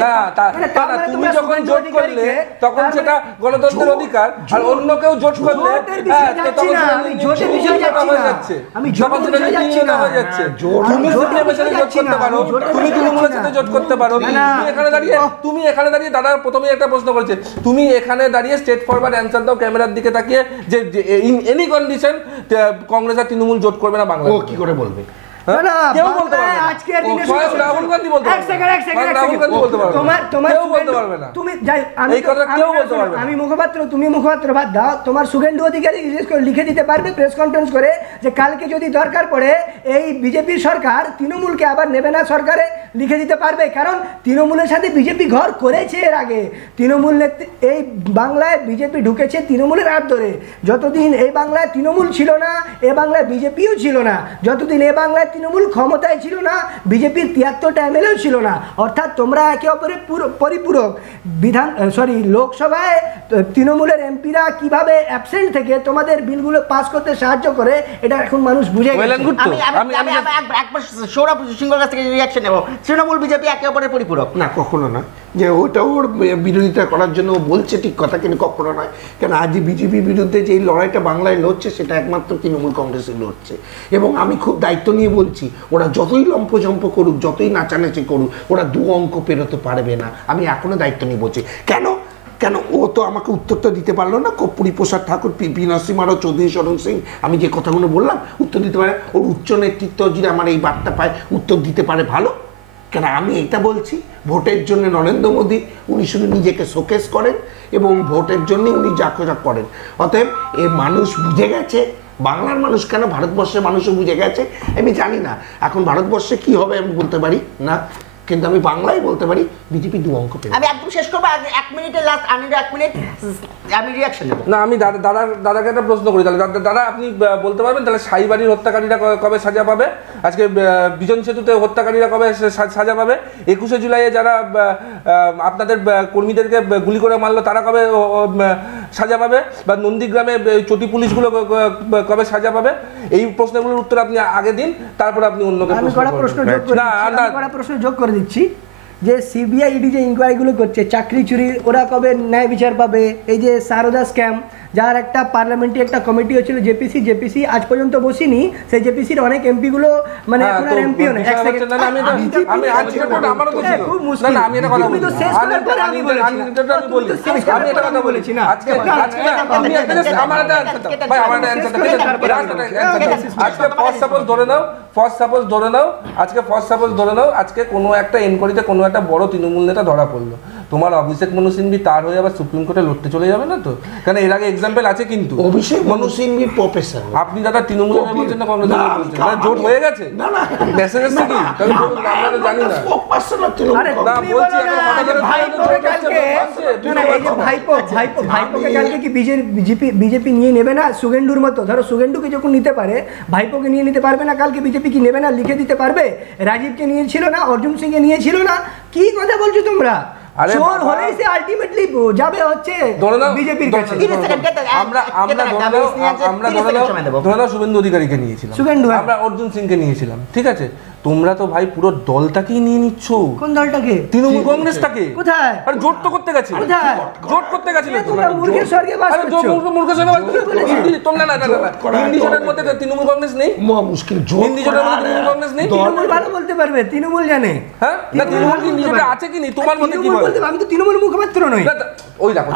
তুমি যখন জোট করলে তখন সেটা গণতন্ত্রের অধিকার, আর অন্য কেউ জোট করলে আমি জোটের বিষয়ে যাচ্ছি না, আমি জোটের বিষয়ে যাচ্ছি না। তুমি সিপিএমের সাথে জোট করতে পারো, তুমি তৃণমূলের সাথে জোট করতে পারো। তুমি এখানে দাঁড়িয়ে দাদা প্রথমেই একটা প্রশ্ন করেছে, তুমি এখানে দাঁড়িয়ে স্ট্রেট ফরওয়ার্ড অ্যান্সার দাও ক্যামেরার দিকে তাকিয়ে যে ইন এনি কন্ডিশন কংগ্রেস আর তৃণমূল জোট করবে না বাংলা। ও কি করে বলবে? আমি মুখপাত্র, তুমি মুখপাত্র, বাদ দাও। তোমার শুভেন্দু অধিকারী লিখে দিতে পারবে প্রেস কনফারেন্স করে যে কালকে যদি দরকার পড়ে এই বিজেপি সরকার তৃণমূলকে আবার নেবে না সরকারে, লিখে দিতে পারবে। কারণ তৃণমূলের সাথে বিজেপি ঘর করেছে এর আগে। তৃণমূল এই বাংলায় বিজেপি ঢুকেছে তৃণমূলের হাত ধরে। যতদিন এই বাংলায় তৃণমূল ছিল না, এ বাংলায় বিজেপিও ছিল না। যতদিন এ বাংলায় তৃণমূল ক্ষমতায় ছিল না, বিজেপির 73টা এমএলএও ছিল না। অর্থাৎ তোমরা একে অপরের পরিপূরক। লোকসভায় তৃণমূলের এমপিরা কিভাবে অ্যাবসেন্ট থেকে তোমাদের বিলগুলো পাস করতে সাহায্য করে, এটা এখন মানুষ বুঝে গেছে। আমি একবার সৌরভ সিংহর কাছ থেকে রিঅ্যাকশন নেব। তৃণমূল বিজেপি একে অপরের পরিপূরক না, কখনো না। যে ওটা ওর বিরোধিতা করার জন্য ও বলছে ঠিক কথা, কিন্তু কখনো নয়। কেন আজ বিজেপির বিরুদ্ধে যে লড়াইটা বাংলায় লড়ছে সেটা একমাত্র তৃণমূল কংগ্রেসই লড়ছে। এবং আমি খুব দায়িত্ব নিয়ে বলছি, ওরা যতই লম্পজম্প করুক, যতই নাচানাচি করুক, ওরা 2 অঙ্ক পেরোতে পারবে না। আমি এখনো দায়িত্ব নিয়ে বলছি। কেন ও তো আমাকে উত্তরটা দিতে পারলো না। কর্পূরী প্রসাদ ঠাকুর, পি নরসিংহ রাও, চৌধুরী চরণ সিং, আমি যে কথাগুলো বললাম উত্তর দিতে পারে। ওর উচ্চ নেতৃত্ব যদি আমার এই বার্তা পায় উত্তর দিতে পারে ভালো। কেন আমি এটা বলছি, ভোটের জন্য নরেন্দ্র মোদী উনি শুধু নিজেকে শোকেস করেন এবং ভোটের জন্য উনি যা করেন। অতএব এ মানুষ বুঝে গেছে, বাংলার মানুষ কেন ভারতবর্ষের মানুষও বুঝে গেছে। আমি জানি না এখন ভারতবর্ষে কি হবে আমি বলতে পারি না, কিন্তু আমি বাংলায় বলতে পারি বিজেপি 2 অঙ্ক পেয়ে। আমি একদম শেষ করবো, 1 মিনিটের লাস্ট, 1 মিনিট আমি রিঅ্যাকশন নেব। না, আমি দাদাকে একটা প্রশ্ন করি তাহলে। দাদা আপনি বলতে পারবেন তাহলে সাইবাড়ির হত্যাকারীরা কবে সাজা পাবে? আজকে বিজন সেতুতে হত্যাকারীরা কবে সাজা পাবে? 21শে জুলাইয়ে যারা আপনাদের কর্মীদেরকে গুলি করে মারলো তারা কবে সাজা পাবে? বা নন্দীগ্রামে চটি পুলিশগুলো কবে সাজা পাবে? এই প্রশ্নগুলোর উত্তর আপনি আগে দিন, তারপর আপনি অন্যকে প্রশ্ন যোগ করে দিচ্ছি যে সিবিআই ইডি যে ইনকোয়ারিগুলো করছে চাকরি চুরির, ওরা কবে ন্যায় বিচার পাবে? এই যে সারদা স্ক্যাম, যার একটা পার্লামেন্টে একটা কমিটি হচ্ছিল জেপিসি আজ পর্যন্ত বসিনি, সেই জেপিসির অনেক এমপি গুলো মানে এখন আর এমপিও নেই। আজকে কোনো একটা এনকোয়ারিতে কোনো একটা বড় তৃণমূল নেতা ধরা পড়লো, তোমার অভিষেক মনু সিংভি তার হয়ে আবার সুপ্রিম কোর্টে লড়তে চলে যাবে না তো? কারণ এর আগে এক্সাম্পল আছে কিন্তু অভিষেক মনু সিংভি প্রফেসর। আপনি দাদা তৃণমূলের বলছেন না কংগ্রেসের বলছেন? জোট হয়ে গেছে? না না, মেসেজ এসেছে কি? তাহলে আমরা তো জানি না। না বলছি ভাইপোকে কালকে কি বিজেপি নিয়ে নেবে না? সুগেন্ডুর মতো, ধরো সুগেন্ডুকে যখন নিতে পারে, ভাইপোকে নিয়ে নিতে পারবে না কালকে বিজেপি কি নেবে না? লিখে দিতে পারবে। রাজীবকে নিয়েছিল না, অর্জুন সিংকে নিয়েছিল না, কি কথা বলছো তোমরা? চোর হলেই সে আলটিমেটলি যাবে হচ্ছে বিজেপির কাছে। আমরা শুভেন্দু অধিকারীকে নিয়েছিলাম, আমরা অর্জুন সিংকে নিয়েছিলাম, ঠিক আছে? তোমরা তো ভাই পুরো দলটাকেই নিয়ে নিচ্ছ। কোন দলটাকে? তৃণমূল কংগ্রেসটাকে। কোথায়? আরে জোট তো করতে গেছে। কোথায় জোট করতে গেছিলে তোমরা? মূর্খের স্বর্গে বাস করছো। মূর্খের স্বর্গে বাস করছো। তোমরা না হিন্দি জোটের মধ্যে তৃণমূল কংগ্রেস নেই? মুশকিল। হিন্দি জোটের মধ্যে তৃণমূল কংগ্রেস নেই? তৃণমূল ভালো বলতে পারবে, তৃণমূল জানে। হ্যাঁ, না তৃণমূল হিন্দি জোটে আছে কি নেই তোমার মধ্যে কি বলতে? আমি তো তৃণমূল মুখপাত্র নই। ওই দেখো,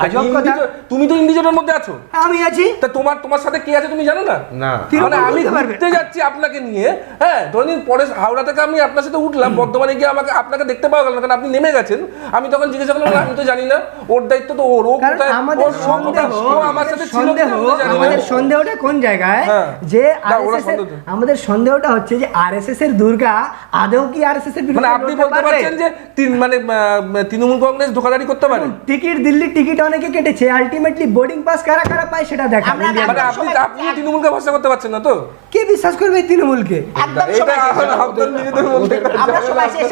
তুমি তো হিন্দি জোটের মধ্যে আছো। আমি আছি। তা তোমার সাথে কে আছে তুমি জানো না? না, মানে আমি ঘুরতে যাচ্ছি আপনাকে নিয়ে, হ্যাঁ ধরুন পরে হাওড়া থেকে আমি আপনার সাথে উঠলাম, বর্ধমানে গিয়ে আপনাকে দেখতে পাওয়া গেল না, কারণ আপনি নেমে গেছেন। আমি তখন জিজ্ঞাসা করলাম আমি তো জানি না, ওর দায়িত্ব তো ওর। আমাদের সন্দেহটা কোন জায়গায়, যে আমাদের সন্দেহটা হচ্ছে যে আরএসএস এর দুর্গা আদৌ কি আরএসএস এর বিরুদ্ধে? মানে আপনি বলতে পারছেন যে মানে তৃণমূল তৃণমূল কংগ্রেস ধোকাধারি করতে পারে? টিকিট, দিল্লির টিকিট অনেকে কেটেছে, আলটিমেটলি বোর্ডিং পাস কারা কারা পায় সেটা দেখা। আমরা মানে আপনি তৃণমূলকে ভরসা করতে পারছেন না তো? কে বিশ্বাস করবে এই তৃণমূলকে? একদম এটা সময় শেষ। আপনার নিজেদের মধ্যে আমরা সবাই শেষ,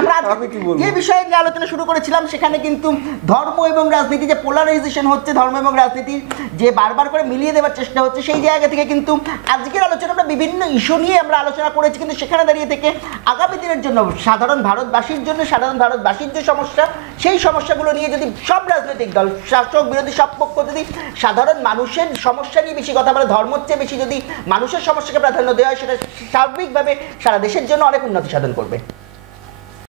আমরা আমি কি বলবো? যে বিষয়ে নিয়ে আলোচনা শুরু করেছিলাম সেখানে কিন্তু ধর্ম এবং রাজনীতি যে পোলারাইজেশন হচ্ছে, ধর্ম এবং রাজনীতি যে বারবার করে মিলিয়ে দেওয়ার চেষ্টা হচ্ছে, সেই জায়গা থেকে কিন্তু আজকের আলোচনা আমরা বিভিন্ন ইস্যু নিয়ে আমরা আলোচনা করেছি, কিন্তু সেখানে দাঁড়িয়ে থেকে আগামী দিনের জন্য সাধারণ ভারতবাসীর জন্য, সাধারণ ভারতবাসীর যে সমস্যা, সেই সমস্যাগুলো নিয়ে যদি সব রাজনৈতিক দল, শাসক বিরোধী সব পক্ষ যদি সাধারণ মানুষের সমস্যা নিয়ে বেশি কথা বলে, ধর্মের চেয়ে বেশি যদি মানুষের সমস্যাকে প্রাধান্য দেওয়া হয়, সেটা স্বাভাবিকভাবে সারা দেশের জন্য অনেক উন্নতি সাধন করবে।